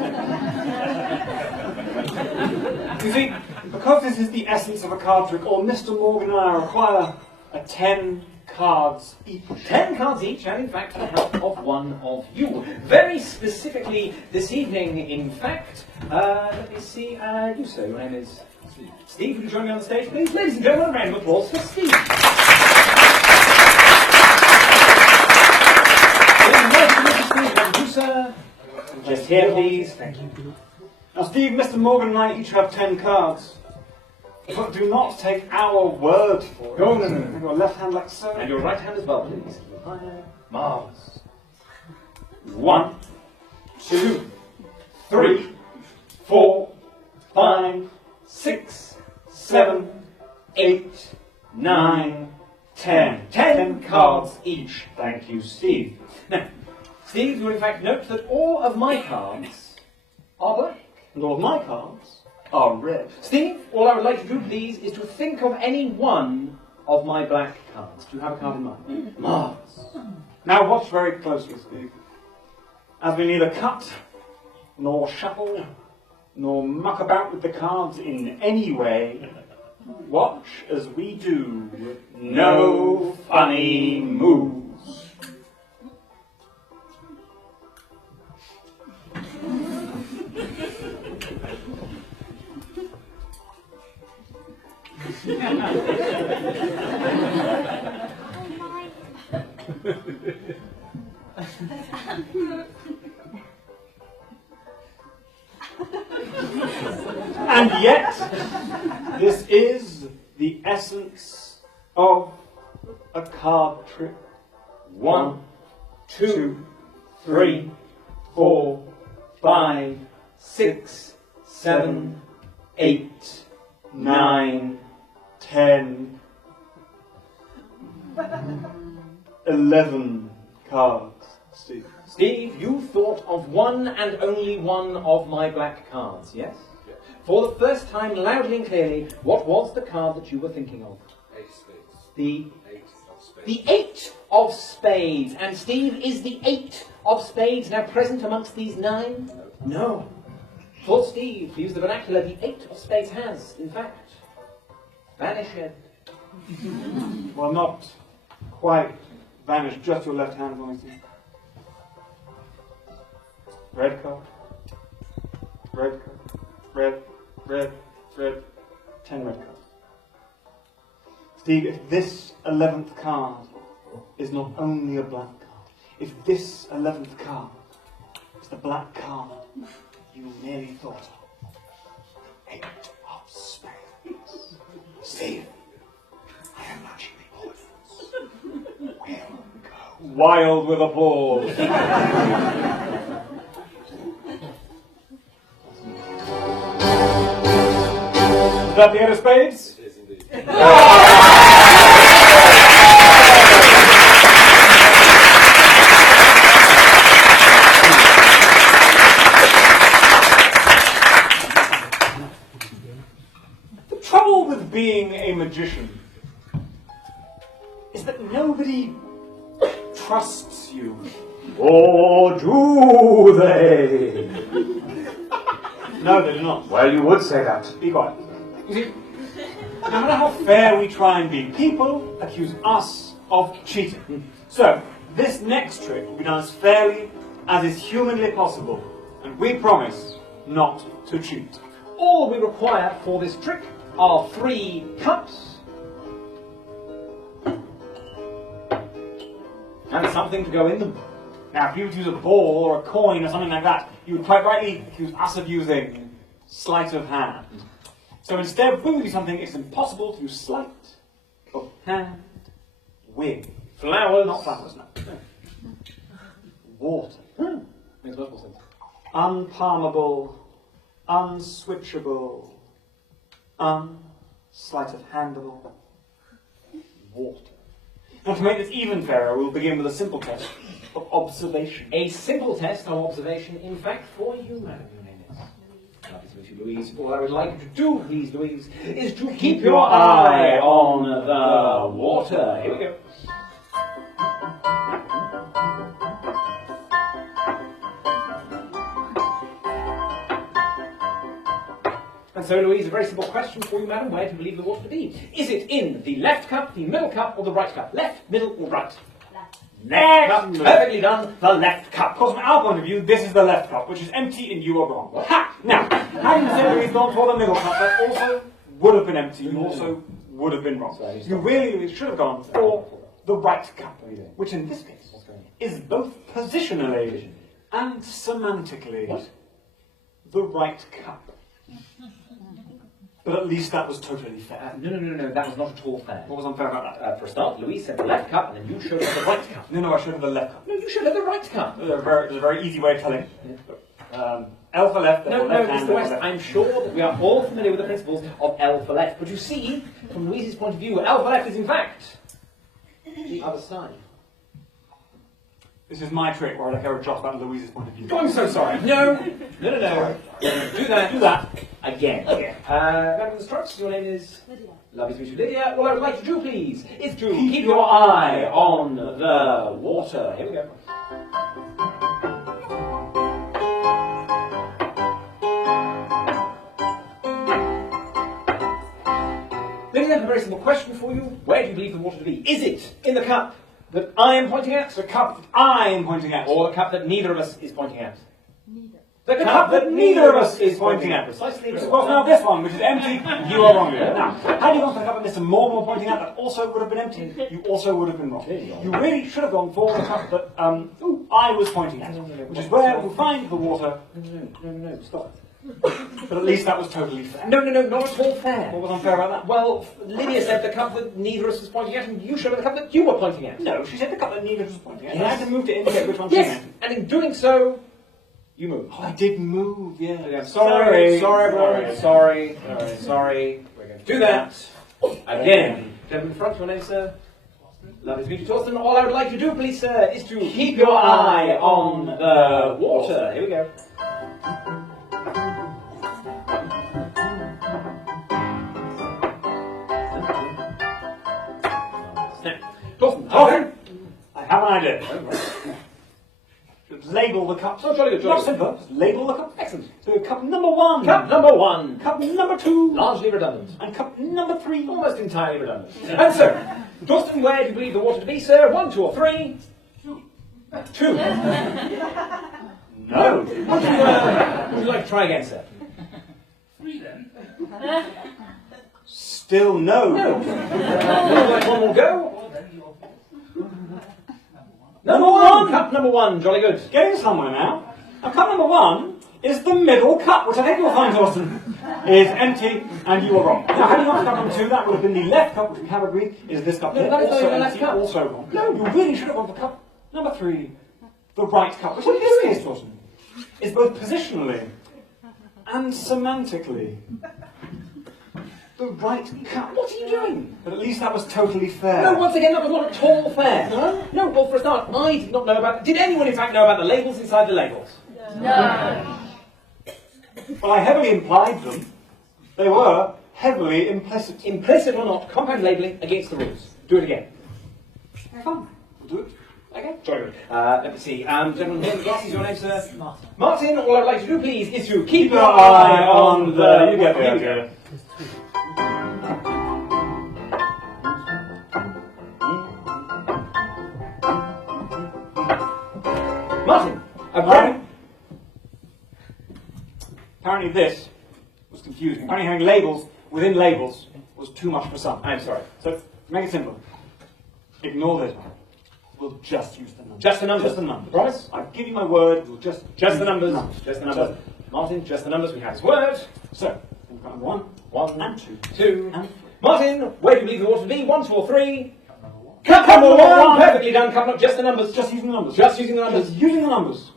You see, because this is the essence of a card trick, all Mr. Morgan and I require a 10 cards each. 10 cards each, and in fact the help of one of you. Very specifically this evening, in fact, let me see, you sir, your name is Steve. Steve, would you join me on the stage, please? Ladies and gentlemen, a round of applause for Steve. Just here, please. Thank you. Now, Steve, Mr. Morgan and I each have 10 cards. But do not take our word for it. No. Your left hand like so. And your right hand as well, please. Marvellous. 1, 2, 3, 4, 5, 6, 7, 8, 9, 10. 10 cards each. Thank you, Steve. Now, Steve, you will in fact note that all of my cards are black, and all of my cards are red. Steve, all I would like you to do, please, is to think of any one of my black cards. Do you have a card in mind? Marvellous. Now watch very closely, Steve. As we neither cut, nor shuffle, nor muck about with the cards in any way, watch as we do no funny moves. And yet, this is the essence of a card trick. 1, 2, 3, 4, 5, 6, 7, 8, 9, 10, 11 cards, Steve. Steve, you thought of one and only one of my black cards, yes? For the first time, loudly and clearly, what was the card that you were thinking of? 8 spades. The 8 of spades. The 8 of spades. And Steve, is the 8 of spades now present amongst these 9? No. For Steve, to use the vernacular, the 8 of spades has, in fact, vanished. Well, not quite vanished, just your left hand, only, Steve. Red card. Red card. Red, red, red. 10 red cards. Steve, if this 11th card is not only a black card, if this 11th card is the black card you merely thought of, 8 of spades. Steve, I am matching the orders. We'll go wild with applause. Is that the 8 of spades? It is indeed. The trouble with being a magician is that nobody trusts you. Or do they? No, they do not. Well, you would say that. Be quiet. You see, no matter how fair we try and be, people accuse us of cheating. So, this next trick will be done as fairly as is humanly possible, and we promise not to cheat. All we require for this trick are 3 cups and something to go in them. Now, if you would use a ball or a coin or something like that, you would quite rightly accuse us of using sleight of hand. So instead, when we do something, it's impossible to use sleight of hand with Flowers. not flowers, no. Water. Makes much more sense. Unpalmable, unswitchable, sleight of handable water. Now, to make this even fairer, we'll begin with a simple test of observation. A simple test of observation, in fact, for you, madam. Your name is. Lovely to meet you, Louise. All I would like you to do, please, Louise, is to keep your eye on the water. Here we go. And so, Louise, a very simple question for you, madam. Where do you believe the water to be? Is it in the left cup, the middle cup, or the right cup? Left, middle, or right? Left cup, perfectly done, the left cup. Of course, from our point of view, this is the left cup, which is empty and you are wrong. Ha! Now, having said Louise gone for the middle cup, that also would have been empty, you also would have been wrong. You really should have gone for the right cup, which in this case is both positionally and semantically the right cup. But at least that was totally fair. No, that was not at all fair. What was unfair about that? For a start, Louise said the left cup, and then you showed her the right cup. No, I showed her the left cup. No, you showed her the right cup. There's a very easy way of telling. L for left, No, left hand, Mr. West, left. I'm sure that we are all familiar with the principles of L for left. But you see, from Louise's point of view, L for left is in fact the other side. This is my trick where I don't care a jot about Louise's point of view. I'm so sorry. No. Do that. Do that. Again. Madam Strokes, your name is? Lydia. Lovely to meet you, Lydia. What I would like to do, please, is to keep your eye on the water. Here we go. Lydia, a very simple question for you. Where do you believe the water to be? Is it in the cup that I am pointing at? The cup that I am pointing at. Or the cup that neither of us is pointing at? Neither. The cup that neither of us is pointing at. Precisely. Of course, now this one, which is empty, you are wrong here. Now, had you gone for the cup that Mr. Morgan was pointing at, that also would have been empty, you also would have been wrong. You really should have gone for the cup that I was pointing at, which is where we'll find the water. No, stop. But at least that was totally fair. No, not at all fair. What was unfair about that? Well, Lydia said the cup that neither of us was pointing at, and you showed her the cup that you were pointing at. No, she said the cup that neither of us was pointing at. Yes. And I had to move to indicate which one she Yes, meant. and in doing so, you moved. Oh, I did move, yeah. I'm sorry, everyone. Sorry. We're going to do that again. Gentleman in front, your name, sir? Lovely to meet you, Torsten. All I would like to do, please, sir, is to keep your eye on the water. Here we go. Torsten. I have an idea. Should label the cups. Oh, jolly good. Not simple, just label the cups. Excellent. So cup number 1. Cup number 1. Cup number 2. Largely redundant. And cup number 3. Almost entirely redundant. And so, Torsten, where do you believe the water to be, sir? 1, 2, or 3? 2. No. Would you like to try again, sir? 3 then. Still no. No. Would you like one more go? Well then you're Number 1. Cup number 1. Jolly good. Getting somewhere now. Now, cup number 1 is the middle cup, which I think you'll find, Torsten, is empty, and you are wrong. Now, had you gone for cup number 2, that would have been the left cup, which we have agreed is this cup No, here. that is Also not the empty, left cup. also wrong. No, you really should have gone for cup number 3, the right cup, which in this case, Torsten, is both positionally and semantically the right cup. What are you doing? But at least that was totally fair. No, once again, that was not at all fair. No, well, for a start, I did not know about... Did anyone, in fact, know about the labels inside the labels? No. Well, I heavily implied them. They were heavily implicit. Implicit or not, compound labelling against the rules. Do it again. Fine. We'll do it. Okay, sorry. Let me see. Gentleman here in the glasses, your name, sir? Martin. Martin, all I'd like to do, please, is to keep your eye on the... You get the idea. Martin, Apparently this was confusing. Apparently having labels within labels was too much for some. I'm sorry. So, to make it simple, ignore this one. We'll just use the numbers. Just the numbers. Just the numbers. Promise? I give you my word, we'll just the numbers. use Just the numbers. Martin, just the numbers. We have his word. So, we've got 1, 1 and 2. 2. And 3. Martin, where do you believe the water to be? 1, 2, or 3? Cup number 1! Perfectly done. Cup number... Just the numbers. Just using the numbers. Just using the numbers. Just using the numbers.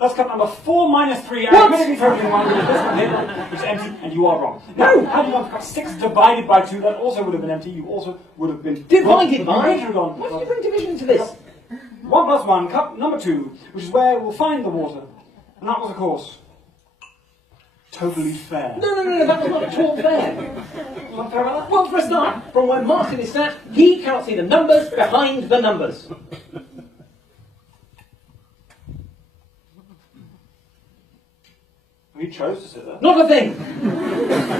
That's cup number 4 minus 3. What? Arithmetically totaling 1, which is this one here, which is empty, and you are wrong. No! Had you gone for cup 6 divided by 2, that also would have been empty. You also would have been Divided wrong. by? You would have gone. Why did you bring division into this? 1 plus 1, cup number 2, which is where we'll find the water. And that was, of course, totally fair. No, that was not at all fair. Not fair about that? Well, for a start, from where Martin is sat, he cannot see the numbers behind the numbers. We chose to sit there. Not a thing.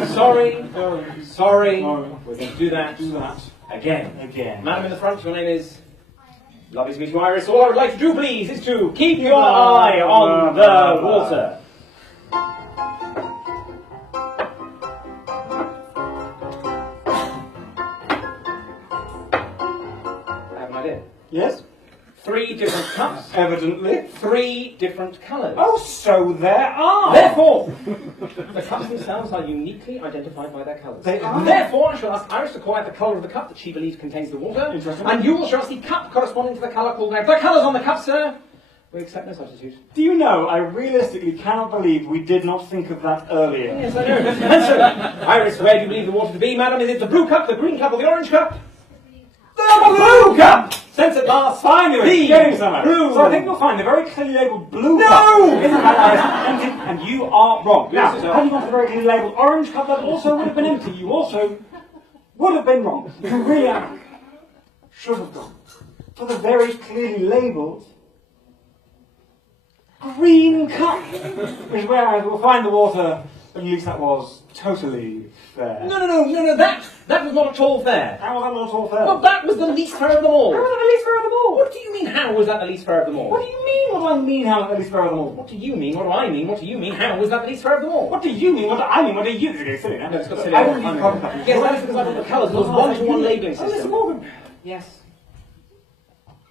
Sorry. No. We're going to do that. Again. Madam in the front, your name is? Lovely to meet you, Iris. All I would like to do, please, is to keep your eye on the water. I have an idea. Yes? 3 different cups. Evidently. 3 different colours. Oh, so there are! Therefore, the cups themselves are uniquely identified by their colours. They are. Therefore, I shall ask Iris to call out the colour of the cup that she believes contains the water. Interesting. And you will show us the cup corresponding to the colour called out. The colours on the cup, sir. We accept no substitute. Do you know, I realistically cannot believe we did not think of that earlier. Yes, I know. And so, Iris, where do you believe the water to be, madam? Is it the blue cup, the green cup, or the orange cup? The blue cup! Censored glass. Finally, getting somewhere. Blue. So I think you'll find the very clearly labelled blue No! cup in the back is empty, and you are wrong. Now, Yes, sir. had you gone to the very clearly labelled orange cup, that also would have been empty. You also would have been wrong. You really should have gone for the very clearly labelled green cup, which is where I will find the water. At least that was totally fair. No, that was not at all fair. How was that not at all fair? Well, that was the least fair of them all. How was that the least fair of them all? What do you mean, how was that the least fair of them all? What do you mean? What do I mean? How was that the least fair of them all? What do you mean? What do I mean? What do you mean? How was that the least fair of them all? What do you mean? What do I mean? What do you mean? It's silly, no? No, it's got silly. I don't need colour copies. Yes, that is because I thought the colours was one-to-one labelling Oh, Mr. system. Morgan, Yes.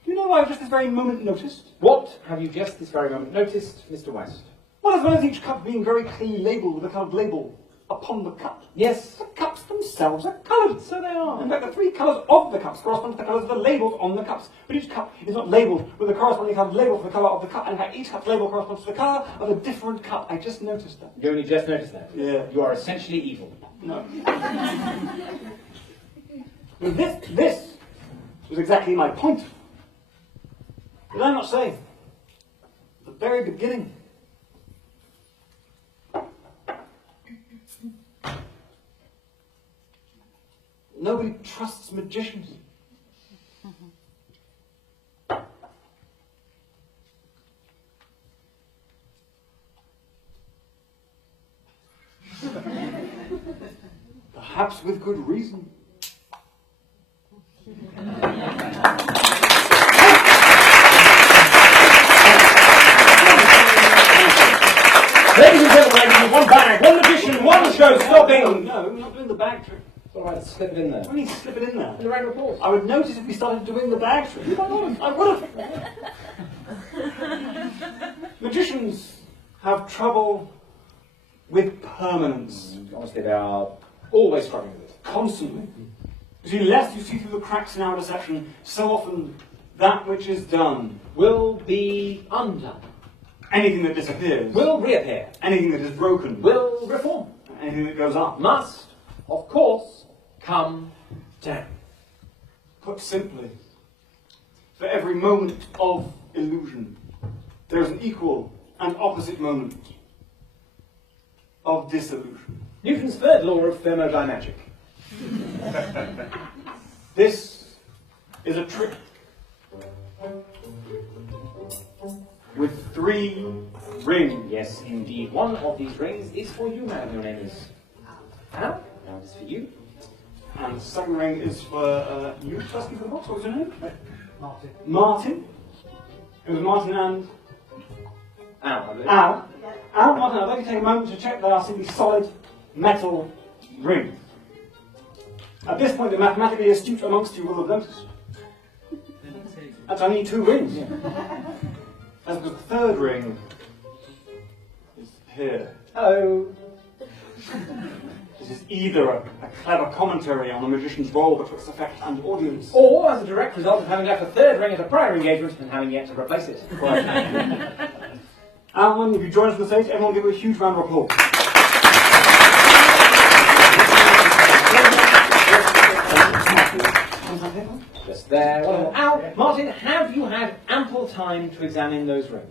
do you know what I've just this very moment noticed? What have you just this very moment noticed, Mr. West? Well, as well as each cup being very clearly labelled with a coloured label upon the cup, Yes. the cups themselves are coloured. So they are. In fact, the three colours of the cups correspond to the colours that are labelled on the cups. But each cup is not labelled with the corresponding coloured label for the colour of the cup. And in fact, each cup's label corresponds to the colour of a different cup. I just noticed that. You only just noticed that. Yeah. You are essentially evil. No. This was exactly my point. Did I not say? At the very beginning. Nobody trusts magicians. Perhaps with good reason. Ladies and gentlemen, one bag, one magician, one show stopping. No, we're not doing the bag trick. It's all right, slip it in there. We need to slip it in there. In the round of applause. I would notice if we started doing the bag trick. I would have. Magicians have trouble with permanence. Honestly, they are always struggling with it. Constantly. You see, lest you see through the cracks in our deception, so often that which is done, Will be undone. anything that disappears, Will reappear. anything that is broken, Will reform. anything that goes up. Must, of course, come down. Put simply, for every moment of illusion, there is an equal and opposite moment of disillusion. Newton's third law of thermodynamic. This is a trick with 3 rings. Yes, indeed. One of these rings is for you, madam. Your name is Al. Now it is for you. And the second ring is for you, asking for the box. What was your name? Martin. Martin. It was Martin and Al. I believe. Al. Al, Martin, I'd like you to take a moment to check they are simply solid metal rings. At this point, the mathematically astute amongst you will have noticed that I need 2 rings. As because the third ring is here. Hello. This is either a clever commentary on the magician's role betwixt effect and audience, Or as a direct result of having left a third ring at a prior engagement and having yet to replace it. Alan, if you join us on the stage, everyone give a huge round of applause. Just there. Well, Al, Martin, have you had ample time to examine those rings?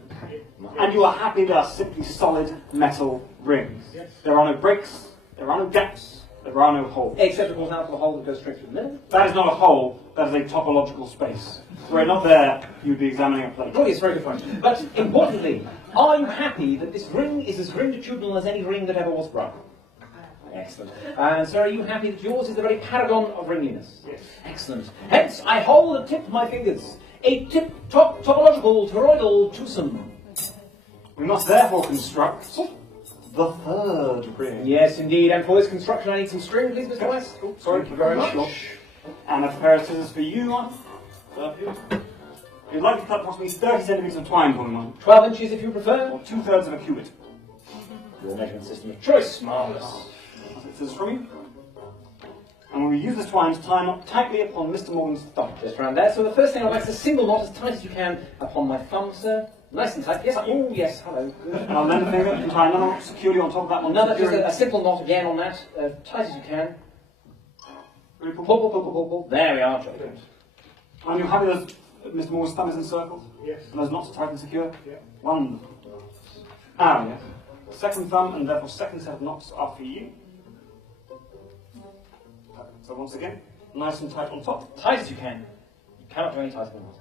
And you are happy they are simply solid metal rings. Yes. There are no breaks, there are no gaps, there are no holes. Except, of course, now for the hole that goes straight through the middle. That is not a hole, that is a topological space. Were it not there, you'd be examining a plate. Oh, yes, very good point. But importantly, are you happy that this ring is as ringitudinal as any ring that ever was sprung? Excellent. And so are you happy that yours is the very paragon of ringliness? Yes. Excellent. Hence, I hold and tip my fingers. A tip-top topological toroidal twosome. We must therefore construct the third ring. Yes, indeed. And for this construction, I need some string, please, Mr. West. Oh, sorry, Thank you very much. And a pair of scissors for you. You'd like to cut approximately 30 centimetres of twine for me, 12 inches, if you prefer. or 2/3 of a cubit. Your measurement system of choice. Marvellous. Scissors from you. And we will use this twine to tie a knot tightly upon Mr. Morgan's thumb. Just around there. So the first thing I'd like is a single knot as tight as you can upon my thumb, sir. Nice and tight. Yes. Oh, yes. Hello. Good. And I'll lend a finger and tie another knot securely on top of that one. Another, just securing- a simple knot again on that, tight as you can. Really Pull, pull, pull, pull, pull, pull. There we are. Jolly good. And you'll have those Mr. Morgan's thumb is encircled? Yes. And those knots are tight and secure? Yeah. Wonderful. Yes. Second thumb and therefore second set of knots are for you. So once again, nice and tight on top. Tight as you can. You cannot do any tighter than that.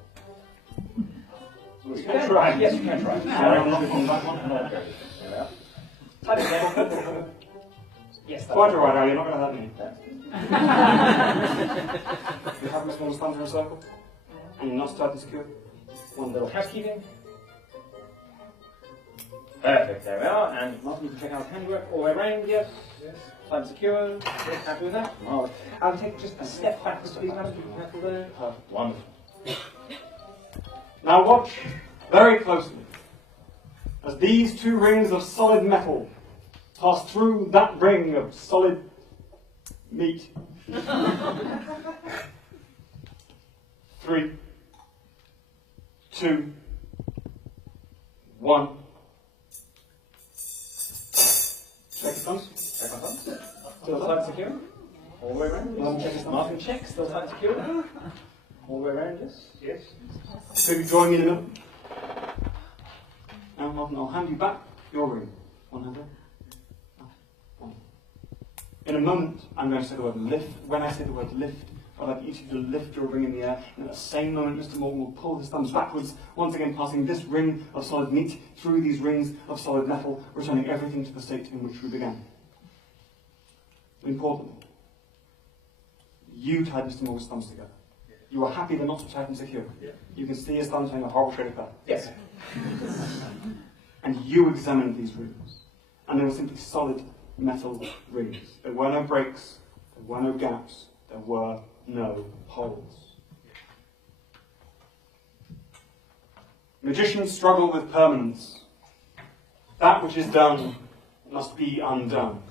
You can try. Yes, you can try. I'm not on that one. There we are. Tight again. Yes, that's Quite alright, Al, you're not going to hurt me. Yeah. You have Miss Morgan's thumbs in a circle? And your knots tight and secure? One little housekeeping. Perfect, there we are. And Martin, you can check out his handiwork all the way around, yes? Yes. Time secure. Yes, happy with that? Marvelous. I'll take just a step backwards, please, madam. Be careful there. Perfect. Wonderful. Now watch very closely as these two rings of solid metal pass through that ring of solid meat. 3, 2, 1. Check his thumbs. Check my thumbs. Still tight and secure. All the way around. Martin check his thumbs. Martin check. Still tight and secure. All the way around, yes? Yes. So you're drawing in the middle. Now, Martin, I'll hand you back your ring. One hand there. One. In a moment, I'm going to say the word lift. When I say the word lift, I'd like each of you to lift your ring in the air, and at the same moment, Mr. Morgan will pull his thumbs backwards, once again passing this ring of solid meat through these rings of solid metal, returning everything to the state in which we began. Importantly, you tied Mr. Morgan's thumbs together. You are happy they're not so tight and secure. Yeah. You can see his thumbs having a horrible shade of colour. Yes. And you examined these rings, and they were simply solid metal rings. There were no breaks, there were no gaps, there were no holes. Magicians struggle with permanence. That which is done must be undone.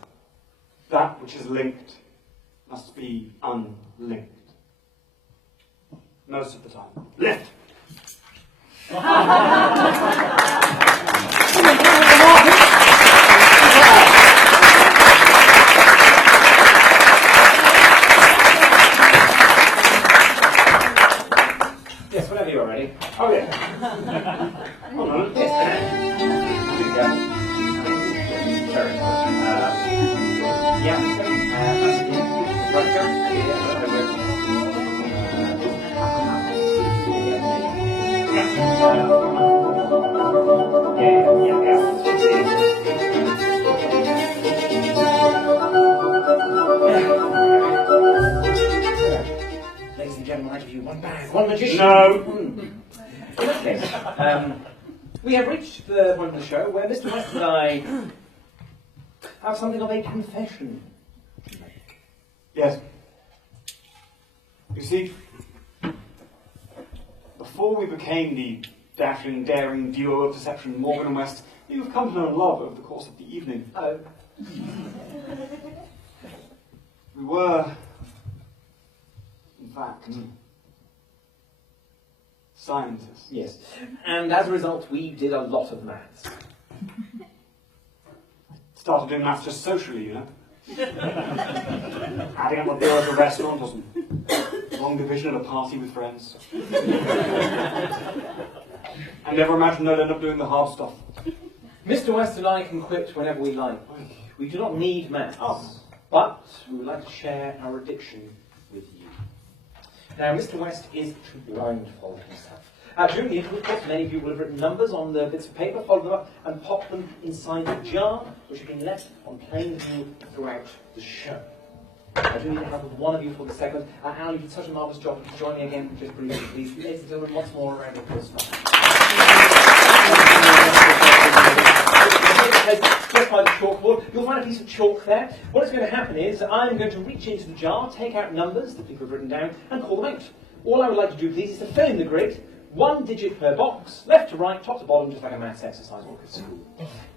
That which is linked must be unlinked. Most of the time. Lift! Yes, whenever you are ready. Oh yeah. Hold on. Yes. Here we go. Very much. Yeah. That's it. Right go. Ladies and gentlemen, I give you one bag, one magician. No. In that case, we have reached the point of the show where Mr. West and I have something of a confession to make. Yes. You see, before we became the dashing, daring duo of deception, Morgan and West, you've come to know and love over the course of the evening. Oh. We were, in fact, scientists. Yes. And as a result, we did a lot of maths. Started doing maths just socially, you know. Adding up the bill at a restaurant or some long division at a party with friends. I never imagined I'd end up doing the hard stuff. Mr. West and I can quit whenever we like. We do not need maths. Oh. But we would like to share our addiction with you. Now, Mr. West is to blindfold himself. During the interval, of course, many of you will have written numbers on the bits of paper, fold them up, and pop them inside the jar, which have been left on plain view throughout the show. I do need the help of one of you for the segment. Al, you did such a marvellous job. Could you join me again, just briefly, please? Ladies and gentlemen, once more around the applause. Just by the chalkboard, you'll find a piece of chalk there. What is going to happen is I'm going to reach into the jar, take out numbers that people have written down, and call them out. All I would like to do, please, is to fill in the grid, one digit per box, left to right, top to bottom, just like a maths exercise book at school.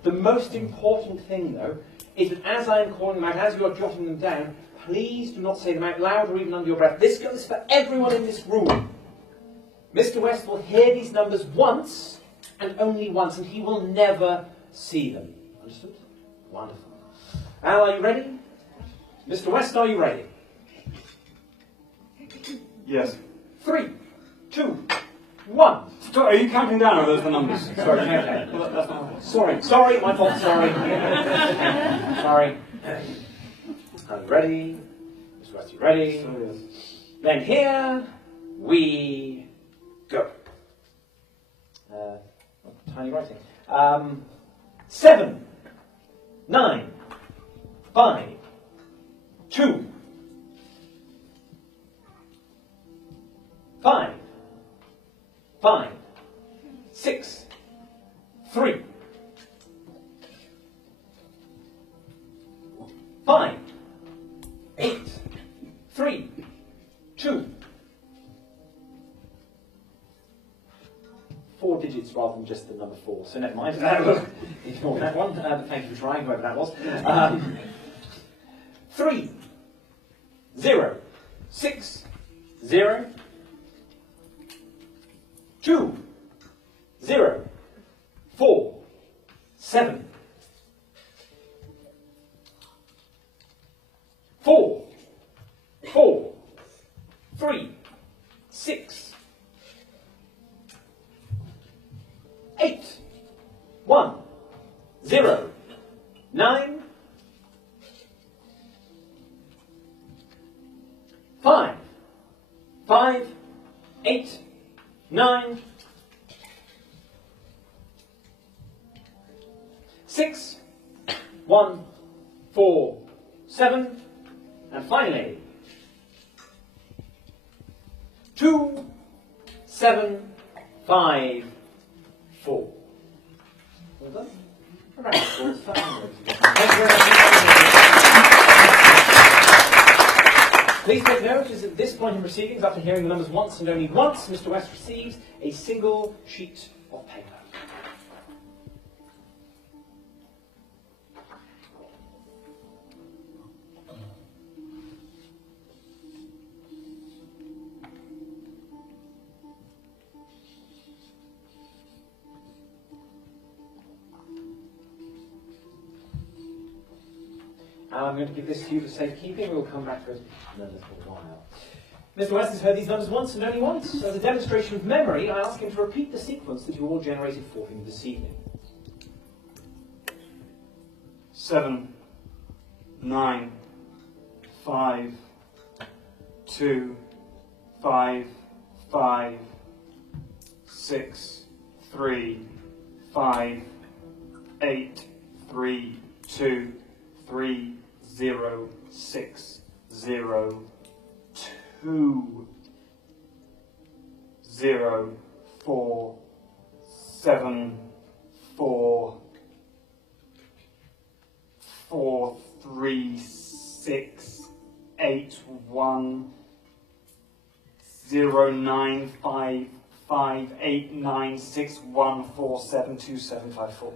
The most important thing, though, is that as I am calling them out, as you are jotting them down, please do not say them out loud or even under your breath. This goes for everyone in this room. Mr. West will hear these numbers once, and only once, and he will never see them. Understood? Wonderful. Al, are you ready? Mr. West, are you ready? Yes. 3, 2, 1. Are you counting down, or are those the numbers? Sorry, okay. Well, that's not Sorry, my fault, sorry. Sorry. I'm ready. Mr. West, you ready? Then here we go. Tiny writing. 7, 9, 5, 2, 5, 5, 6, 3, 5, 8, 3, 2. 4 digits rather than just the number 4, so never mind. Ignore that one. Thank you for trying, whoever that was. 3, 0, 6, 0, 2, 0, 4, 7, 4, 4, 3, 6, 8, 1, 0, 9, 5, 5, 8, 9, 6, 1, 4, 7, and finally 2, 7, 5, 4. Well done. A round of applause for Andrew. Thank you very much. Please take note, as at this point in proceedings, after hearing the numbers once and only once, Mr. West receives a single sheet of paper. I'm going to give this to you for safekeeping. We'll come back to it in a little while. Mr. West has heard these numbers once and only once. As a demonstration of memory, I ask him to repeat the sequence that you all generated for him this evening. 7, 9, 5, 2, 5, 5, 6, 3, 5, 8, 3, 2, 3, 0, 6, 0, 2, 0, 4, 7, 4, 4, 3, 6, 8, 1, 0, 9, 5, 5, 8, 9, 6, 1, 4, 7, 2, 7, 5, 4.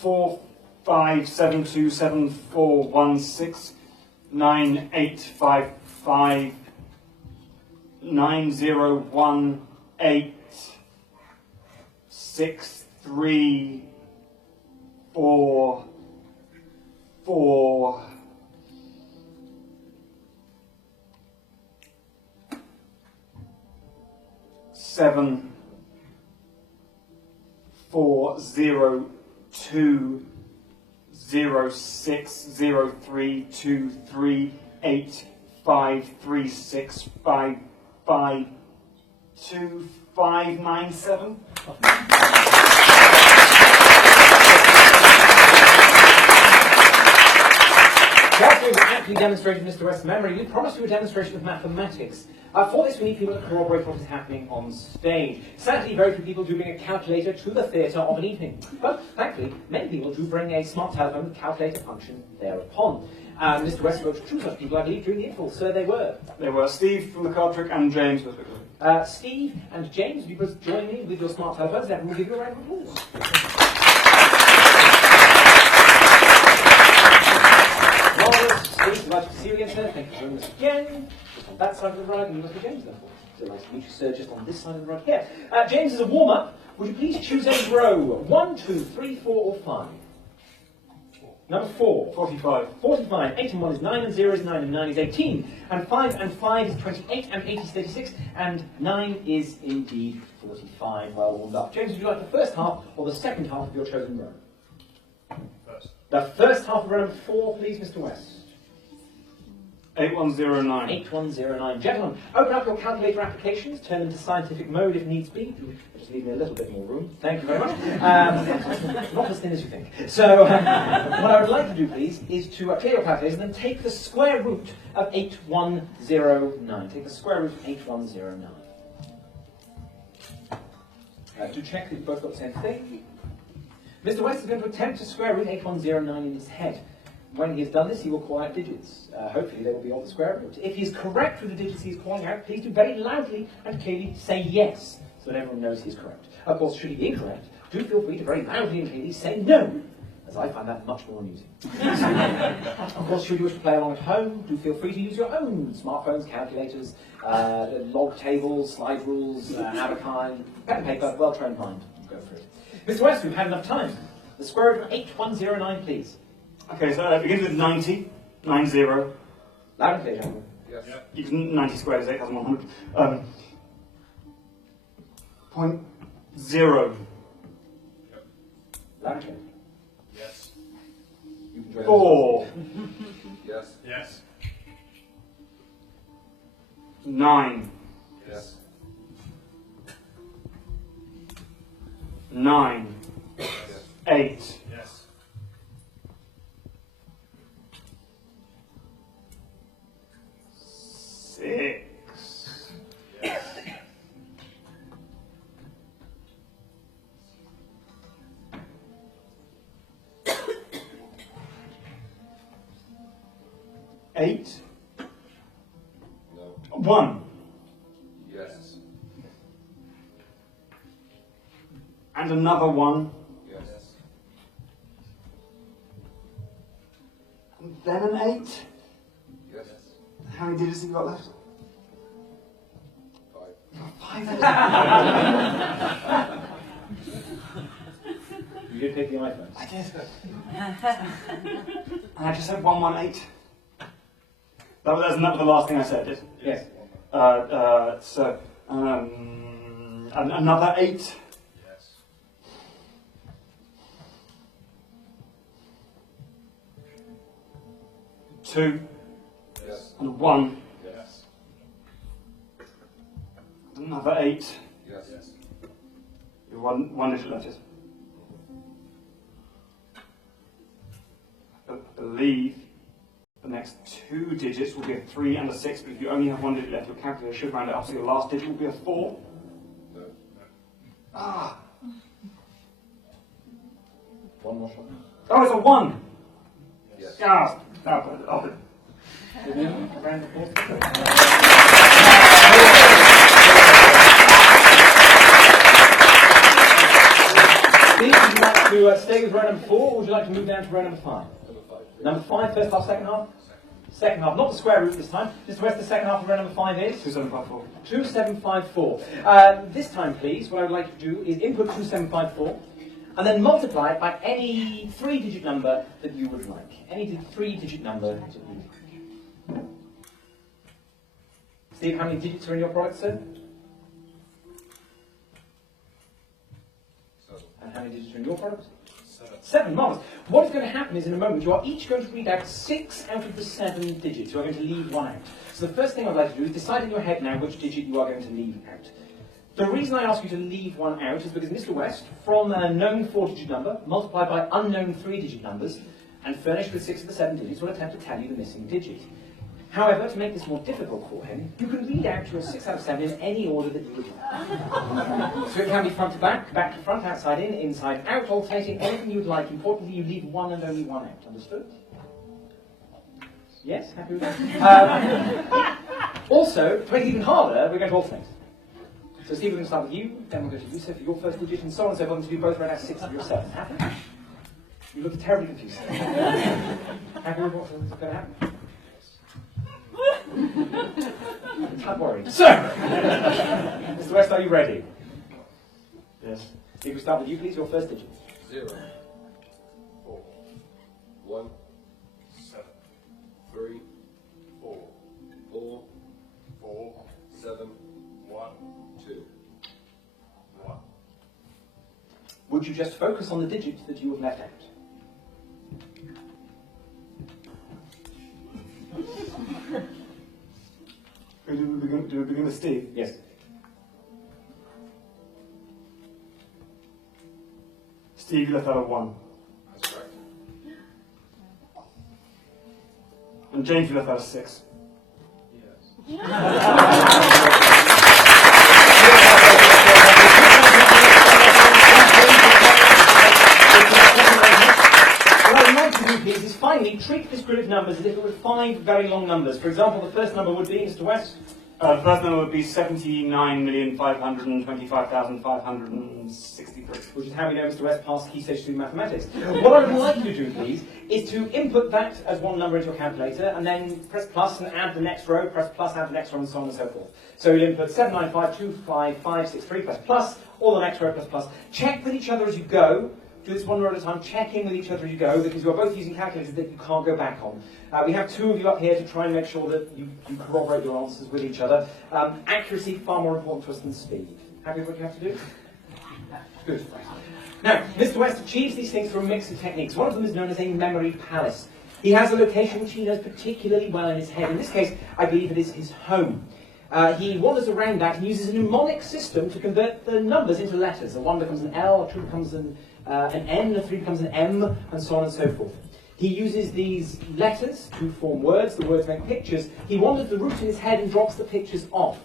4, 5, 7, 2, 7, 4, 1, 6, 9, 8, 5, 5, 9, 0, 1, 8, 6, 3, 4, 4, 7, 4, 0, 2, 0, 6, 0, 3, 2, 3, 8, 5, 3, 6, 5, 5, 2, 5, 9, 7. Whilst we've actually demonstrated Mr. West's memory, we promised you a demonstration of mathematics. For this, we need people to corroborate what is happening on stage. Sadly, very few people do bring a calculator to the theatre of an evening. But thankfully, many people do bring a smart telephone with calculator function thereupon. Mr. West wrote two such people, I believe, during the interval, so they were. They were Steve from the card trick and James. Steve and James, you both join me with your smart telephones. Everyone will give you a round of applause. Steve, delighted to see you again, sir. thank you very much again. Just on that side of the rug, and you must be James, therefore. So nice to meet you, sir, just on this side of the rug here. James, as a warm-up, would you please choose a row? 1, 2, 3, 4, or 5? Number 4. 45. 45. 8 and 1 is 9, and 0 is 9, and 9 is 18. And 5 and 5 is 28, and 8 is 36, and 9 is indeed 45. Well warmed up. James, would you like the first half or the second half of your chosen row? First. The first half of row number 4, please, Mr. West. 8109. 8109. Gentlemen, open up your calculator applications, turn them to scientific mode if needs be. Just leave me a little bit more room. Thank you very much. Not as thin as you think. So, what I would like to do, please, is to clear your calculators and then take the square root of 8109. Take the square root of 8109. To check that you've both got the same thing. Mr. West is going to attempt to square root 8109 in his head. When he has done this, he will call out digits. Hopefully they will be on the square root. If he is correct with the digits he is calling out, please do very loudly and clearly say yes, so that everyone knows he is correct. Of course, should he be incorrect, do feel free to very loudly and clearly say no, as I find that much more amusing. Of course, should you wish to play along at home, do feel free to use your own smartphones, calculators, log tables, slide rules, abacai, pen and paper, well-trained mind. Go for it. Mr. West, we've had enough time. The square root of 8109, please. Okay, so it begins with 90. 90. Loud and clear, gentlemen. Yes. You can 90 squared is 8,100. Point 0. Loud and clear. Yes. You can join 4. Yes. Yes. 9. Yes. 9. Yes. 8. Yes. 6. Yes. 8. No. 1. Yes. And another 1. Yes. And then an 8. Yes. How many digits have you got left? 5. 5. You did pick the iPhone. I did. And I just said 118. That was the last thing I said, did? Yes. So, another 8. Yes. 2. Yes. And 1. Yes. Another 8. Yes. Yes. One digit left, yes. I believe the next 2 digits will be a 3 and a 6, but if you only have 1 digit left, your calculator should round it up, so your last digit will be a 4. No. Ah! One more shot. Oh, it's a 1! Yes. Gasp! Oh. Round of applause. Steve, would you like to stay with row number 4, or would you like to move down to row number 5? Number 5, first half, second half? Second half, not the square root this time. Just where's the second half of row number 5 is? 2754. 2754. This time, please, what I would like to do is input 2754, and then multiply it by any 3-digit number that you would like. Any 3-digit number that you would like. Steve, how many digits are in your product, sir? 7. And how many digits are in your product? 7. 7, marvellous. What is going to happen is in a moment you are each going to read out 6 out of the 7 digits. You are going to leave 1 out. So the first thing I'd like to do is decide in your head now which digit you are going to leave out. The reason I ask you to leave 1 out is because Mr. West, from a known 4-digit number, multiplied by unknown 3-digit numbers, and furnished with 6 of the 7 digits, will attempt to tell you the missing digit. However, to make this more difficult for him, you can read out your 6 out of 7 in any order that you would like. So it can be front to back, back to front, outside in, inside out, alternating, anything you would like. Importantly, you leave 1 and only 1 out. Understood? Yes? Happy with that? Also, to make it even harder, we're going to alternate. So Steve, we're going to start with you, then we'll go to Yusuf for your first digit, and so on and so forth, until you both read out 6 of yourself. Happy? You look terribly confused. Happy with what's going to happen? I'm worried. So, Mr. West, are you ready? Yes. If we start with you, please, your first digit. 0, 4, 1, 7, 3, 4, 4, 4, 7, 1, 2, 1. Would you just focus on the digit that you have left out? Do we begin with Steve? Yes. Steve, you left out a 1. That's correct. And James, you left out a 6. Yes. What I would like to do, please, is finally treat this grid of numbers as if it were 5 very long numbers. For example, the first number would be, Mr. West? The first number would be 79,525,563. Which is how we know Mr. West passed Key Stage 2 mathematics. What I would like you to do, please, is to input that as one number into your calculator, and then press plus and add the next row, press plus, add the next row, and so on and so forth. So you'll input 795255563, press plus, or the next row, press plus. Check with each other as you go. Do this one row at a time, checking with each other as you go, because you are both using calculators that you can't go back on. We have 2 of you up here to try and make sure that you corroborate your answers with each other. Accuracy, far more important to us than speed. Happy with what you have to do? Good. Now, Mr. West achieves these things through a mix of techniques. One of them is known as a memory palace. He has a location which he knows particularly well in his head. In this case, I believe it is his home. He wanders around that and uses a mnemonic system to convert the numbers into letters. A 1 becomes an L, a 2 becomes an N, a 3 becomes an M, and so on and so forth. He uses these letters to form words. The words make pictures. He wanders the route in his head and drops the pictures off.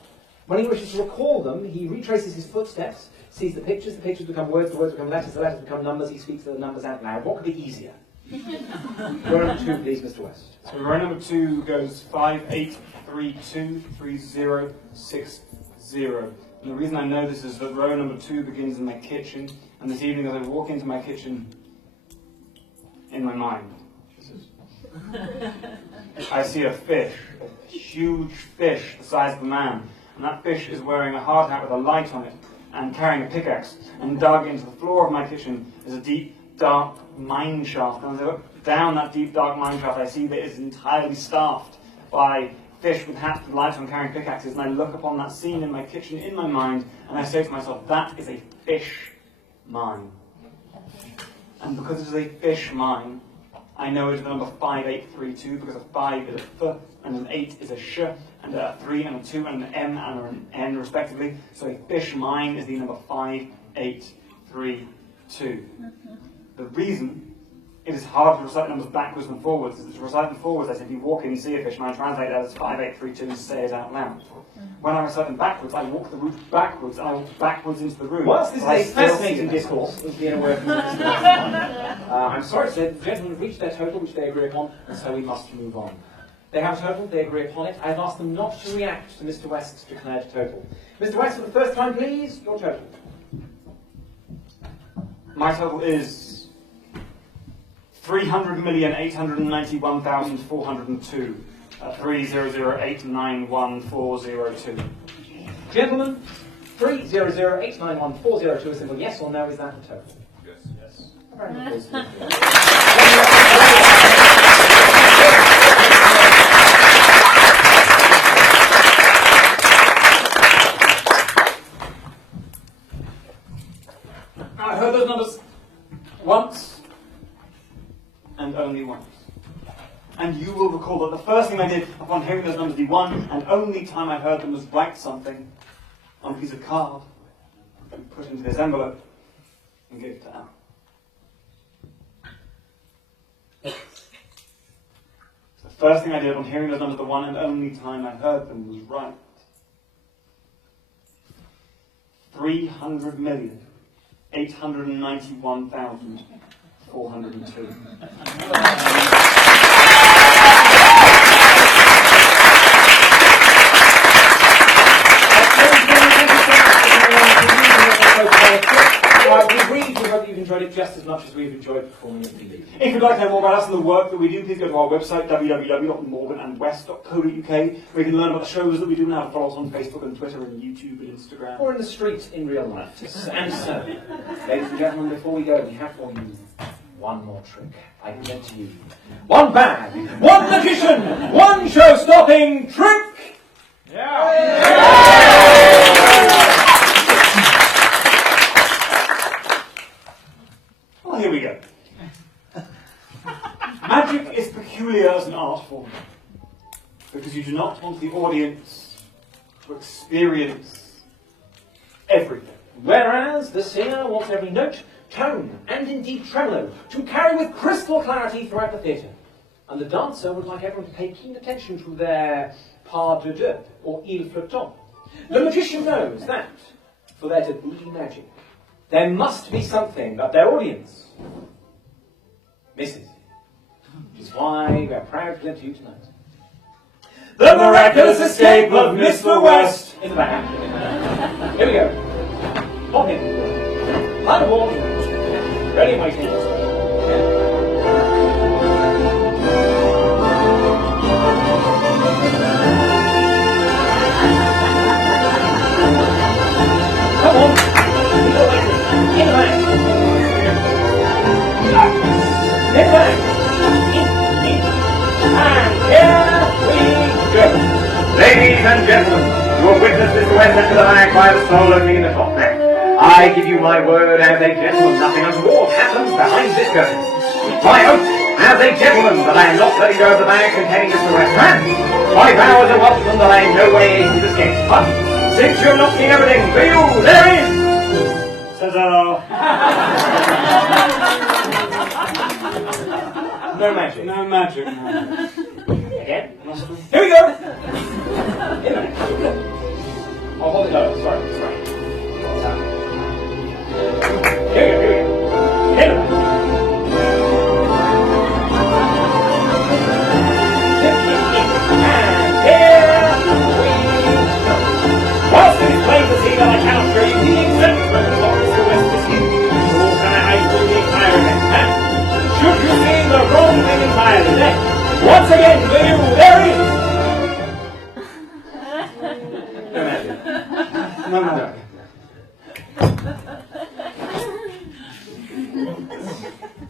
When he wishes to recall them, he retraces his footsteps, sees the pictures become words, the words become letters, the letters become numbers, he speaks the numbers out loud. What could be easier? Row number 2, please, Mr. West. So row number 2 goes 58323060. And the reason I know this is that row number 2 begins in my kitchen, and this evening as I walk into my kitchen, in my mind, I see a fish, a huge fish the size of a man, and that fish is wearing a hard hat with a light on it, and carrying a pickaxe, and dug into the floor of my kitchen is a deep, dark mine shaft. And as I look down that deep, dark mine shaft, I see that it is entirely staffed by fish with hats with lights on carrying pickaxes, and I look upon that scene in my kitchen in my mind, and I say to myself, that is a fish mine. And because it is a fish mine, I know it is the number 5832, because a 5 is a F, and an 8 is a sh, and a 3 and a 2 and an M and an N respectively. So a fish mine is the number 5832. The reason it is hard to recite numbers backwards and forwards is that to recite them forwards, I simply walk in, see a fish, and I translate that as 5832 and say it out loud. When I recite them backwards, I walk the route backwards, and I walk backwards into the room. Whilst this is a fascinating discourse, as being aware from I'm sorry to say that the gentlemen have reached their total, which they agree upon, and so we must move on. They have a total, they agree upon it. I've asked them not to react to Mr. West's declared total. Mr. West, for the first time, please, your total. My total is 300,891,402. 300,891,402. Gentlemen, 300,891,402. A simple yes or no, is that the total? Yes. Yes. I heard those numbers once, and only once. And you will recall that the first thing I did upon hearing those numbers, the one and only time I heard them, was write something on a piece of card and put into this envelope and give it to Al. The first thing I did upon hearing those numbers, the one and only time I heard them, was write 300,891,402. enjoyed it just as much as we've enjoyed performing it for you. If you'd like to know more about us and the work that we do, please go to our website, www.morganandwest.co.uk, where you can learn about the shows that we do and how to follow us on Facebook and Twitter and YouTube and Instagram. Or in the street in real life. And so, ladies and gentlemen, before we go, we have for you one more trick. I present to you one bag, one magician, one show-stopping trick! Well, here we go. Magic is peculiar as an art form because you do not want the audience to experience everything. Whereas the singer wants every note, tone, and indeed tremolo to carry with crystal clarity throughout the theatre. And the dancer would like everyone to pay keen attention to their pas de deux, or il flottant. The magician knows that, for there to be magic, there must be something that their audience misses. Which is why we are proud to present to you tonight the miraculous escape of Mr. West in the back. Here we go. On him. Line of all. Ready and waiting. Come on. In the back. In the back. And here we go. Ladies and gentlemen, you have witnessed Mr. West enter the bag by the solo king in the top there. I give you my word as a gentleman, nothing untoward happens behind this curtain. My oath as a gentleman that I am not letting go of the bag containing Mr. West. And my vow as a watchman that I in no way aid his escape. But since you have not seen everything, for you, there is... Says hello. No magic. No magic, no. Again? Here we go! In a minute. Oh, hold it low. Sorry. Here we go. In a minute. And here we go. Whilst it is plain to see that I cannot show you the exact moment of Mr. West's escape, nor can I hide from the entire event. And should you see the wrong thing entirely, then, once again, for you, there is... No magic. No magic.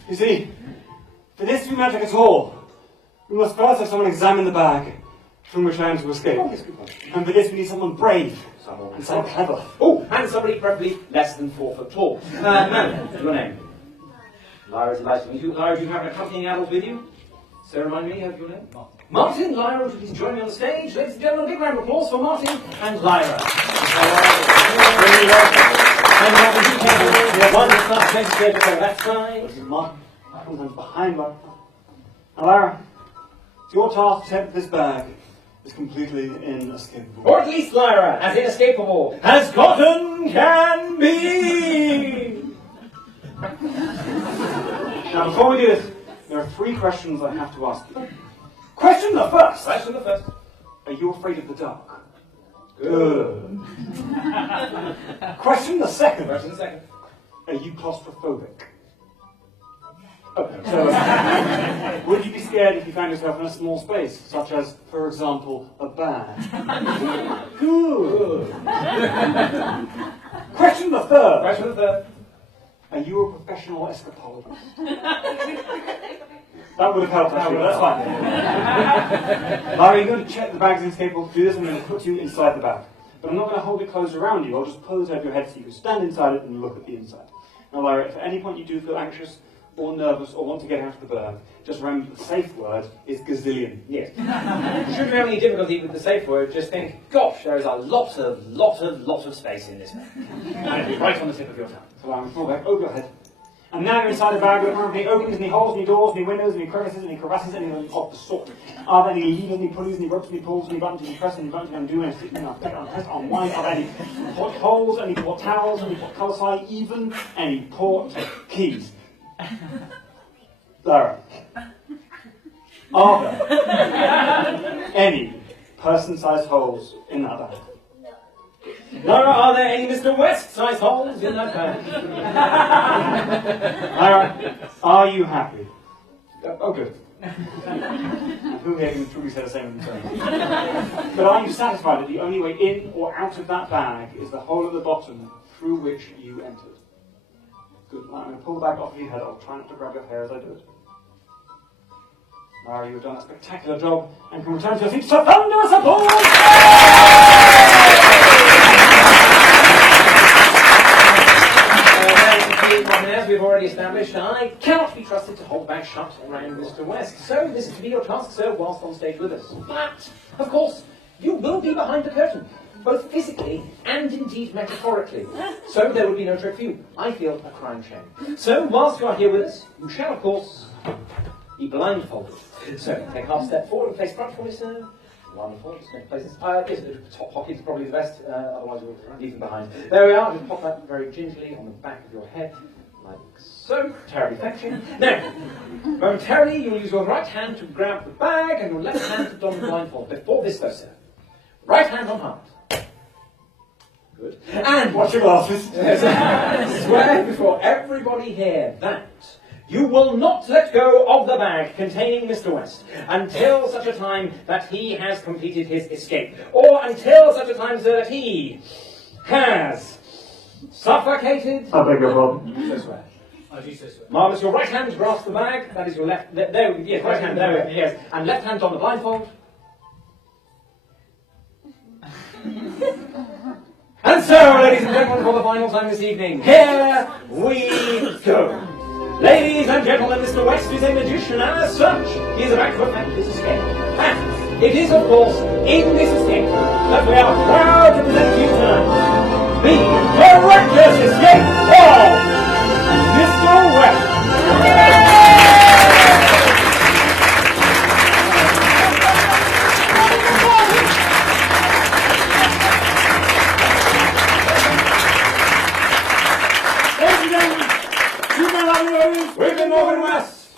You see, for this to be magic at all, we must first have someone examine the bag from which I am to escape. And for this we need someone brave and someone clever. Oh, and somebody preferably less than 4 foot tall. Ma'am, your name? Lyra, delighted to meet you. Lyra, do you have an accompanying adult with you? So remind me of your name? Martin. Lyra, would you please join me on the stage? Ladies and gentlemen, a big round of applause for Martin and Lyra. And Martin, you came with one that's not meant to go to that side. This is Martin. Sometimes behind Lyra. Now Lyra, it's your task to take this bag is completely inescapable. Or at least Lyra, as inescapable as cotton can be. Now before we do this, there are 3 questions I have to ask you. Question the first. Are you afraid of the dark? Good. Question the second. Are you claustrophobic? Okay. So, would you be scared if you found yourself in a small space, such as, for example, a bag? Good. Question the third. Are you a professional escapologist? That would have helped, actually, but that's fine. Larry, you're going to check the bag's inescapable. To do this, I'm going to put you inside the bag. But I'm not going to hold it closed around you. I'll just pull it over your head so you can stand inside it and look at the inside. Now, Larry, if at any point you do feel anxious or nervous or want to get out of the bag, just remember the safe word is gazillion. Yes. Should you have any difficulty with the safe word, just think, gosh, there is a lot of space in this bag. And it'll be right on the tip of your tongue. So I'm going to pull back over your head. And now you're inside the bag. Look around for any openings, any holes, any doors, any windows, any crevices, any crevasses, anything of the sort. Are there any levers, any pulleys, any ropes, any pulls, any buttons, any press, any buttons, any undo, any stick, any pick, any press, unwind? Are there any port holes, any port towels, any port colour sign, even any port keys? Lara, are there any person-sized holes in that bag? Laura, are there any Mr. West-size holes in that bag? Lara, are you happy? Oh, good. Who here can truly say the same thing? But are you satisfied that the only way in or out of that bag is the hole at the bottom through which you entered? Good. I'm going to pull the bag off your head. I'll try not to grab your hair as I do it. Lara, you've done a spectacular job and can return to your seats to thunderous applause! As we've already established, I cannot be trusted to hold the bag shut around Mr. West. So this is to be your task, sir, whilst on stage with us. But, of course, you will be behind the curtain, both physically and indeed metaphorically. So there would be no trick for you. I feel a crying shame. So, whilst you are here with us, you shall, of course, be blindfolded. So, take half step forward and place front for me, sir. Wonderful. Just going to place this. Yes, the top pocket is probably the best, otherwise we'll leave them behind. There we are. Just pop that very gingerly on the back of your head, like so. Terribly fetching. Now, momentarily you'll use your right hand to grab the bag and your left hand to don the blindfold. Before this though, sir. Right hand on heart. Good. And watch your glasses. Swear before everybody here that you will not let go of the bag containing Mr. West until such a time that he has completed his escape, or until such a time, sir, that he has suffocated. I beg your pardon. So swear. Marvellous. Your right hand grasps the bag. That is your left. There. Yes, right hand. There we go. Yes, and left hand on the blindfold. And so, ladies and gentlemen, for the final time this evening, here we go. Ladies and gentlemen, Mr. West is a magician, and as such, he is about to effect his escape. And it is, of course, in this escape that we are proud to present to you tonight the miraculous escape of Mr. West. We've been Morgan West.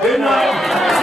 Good night.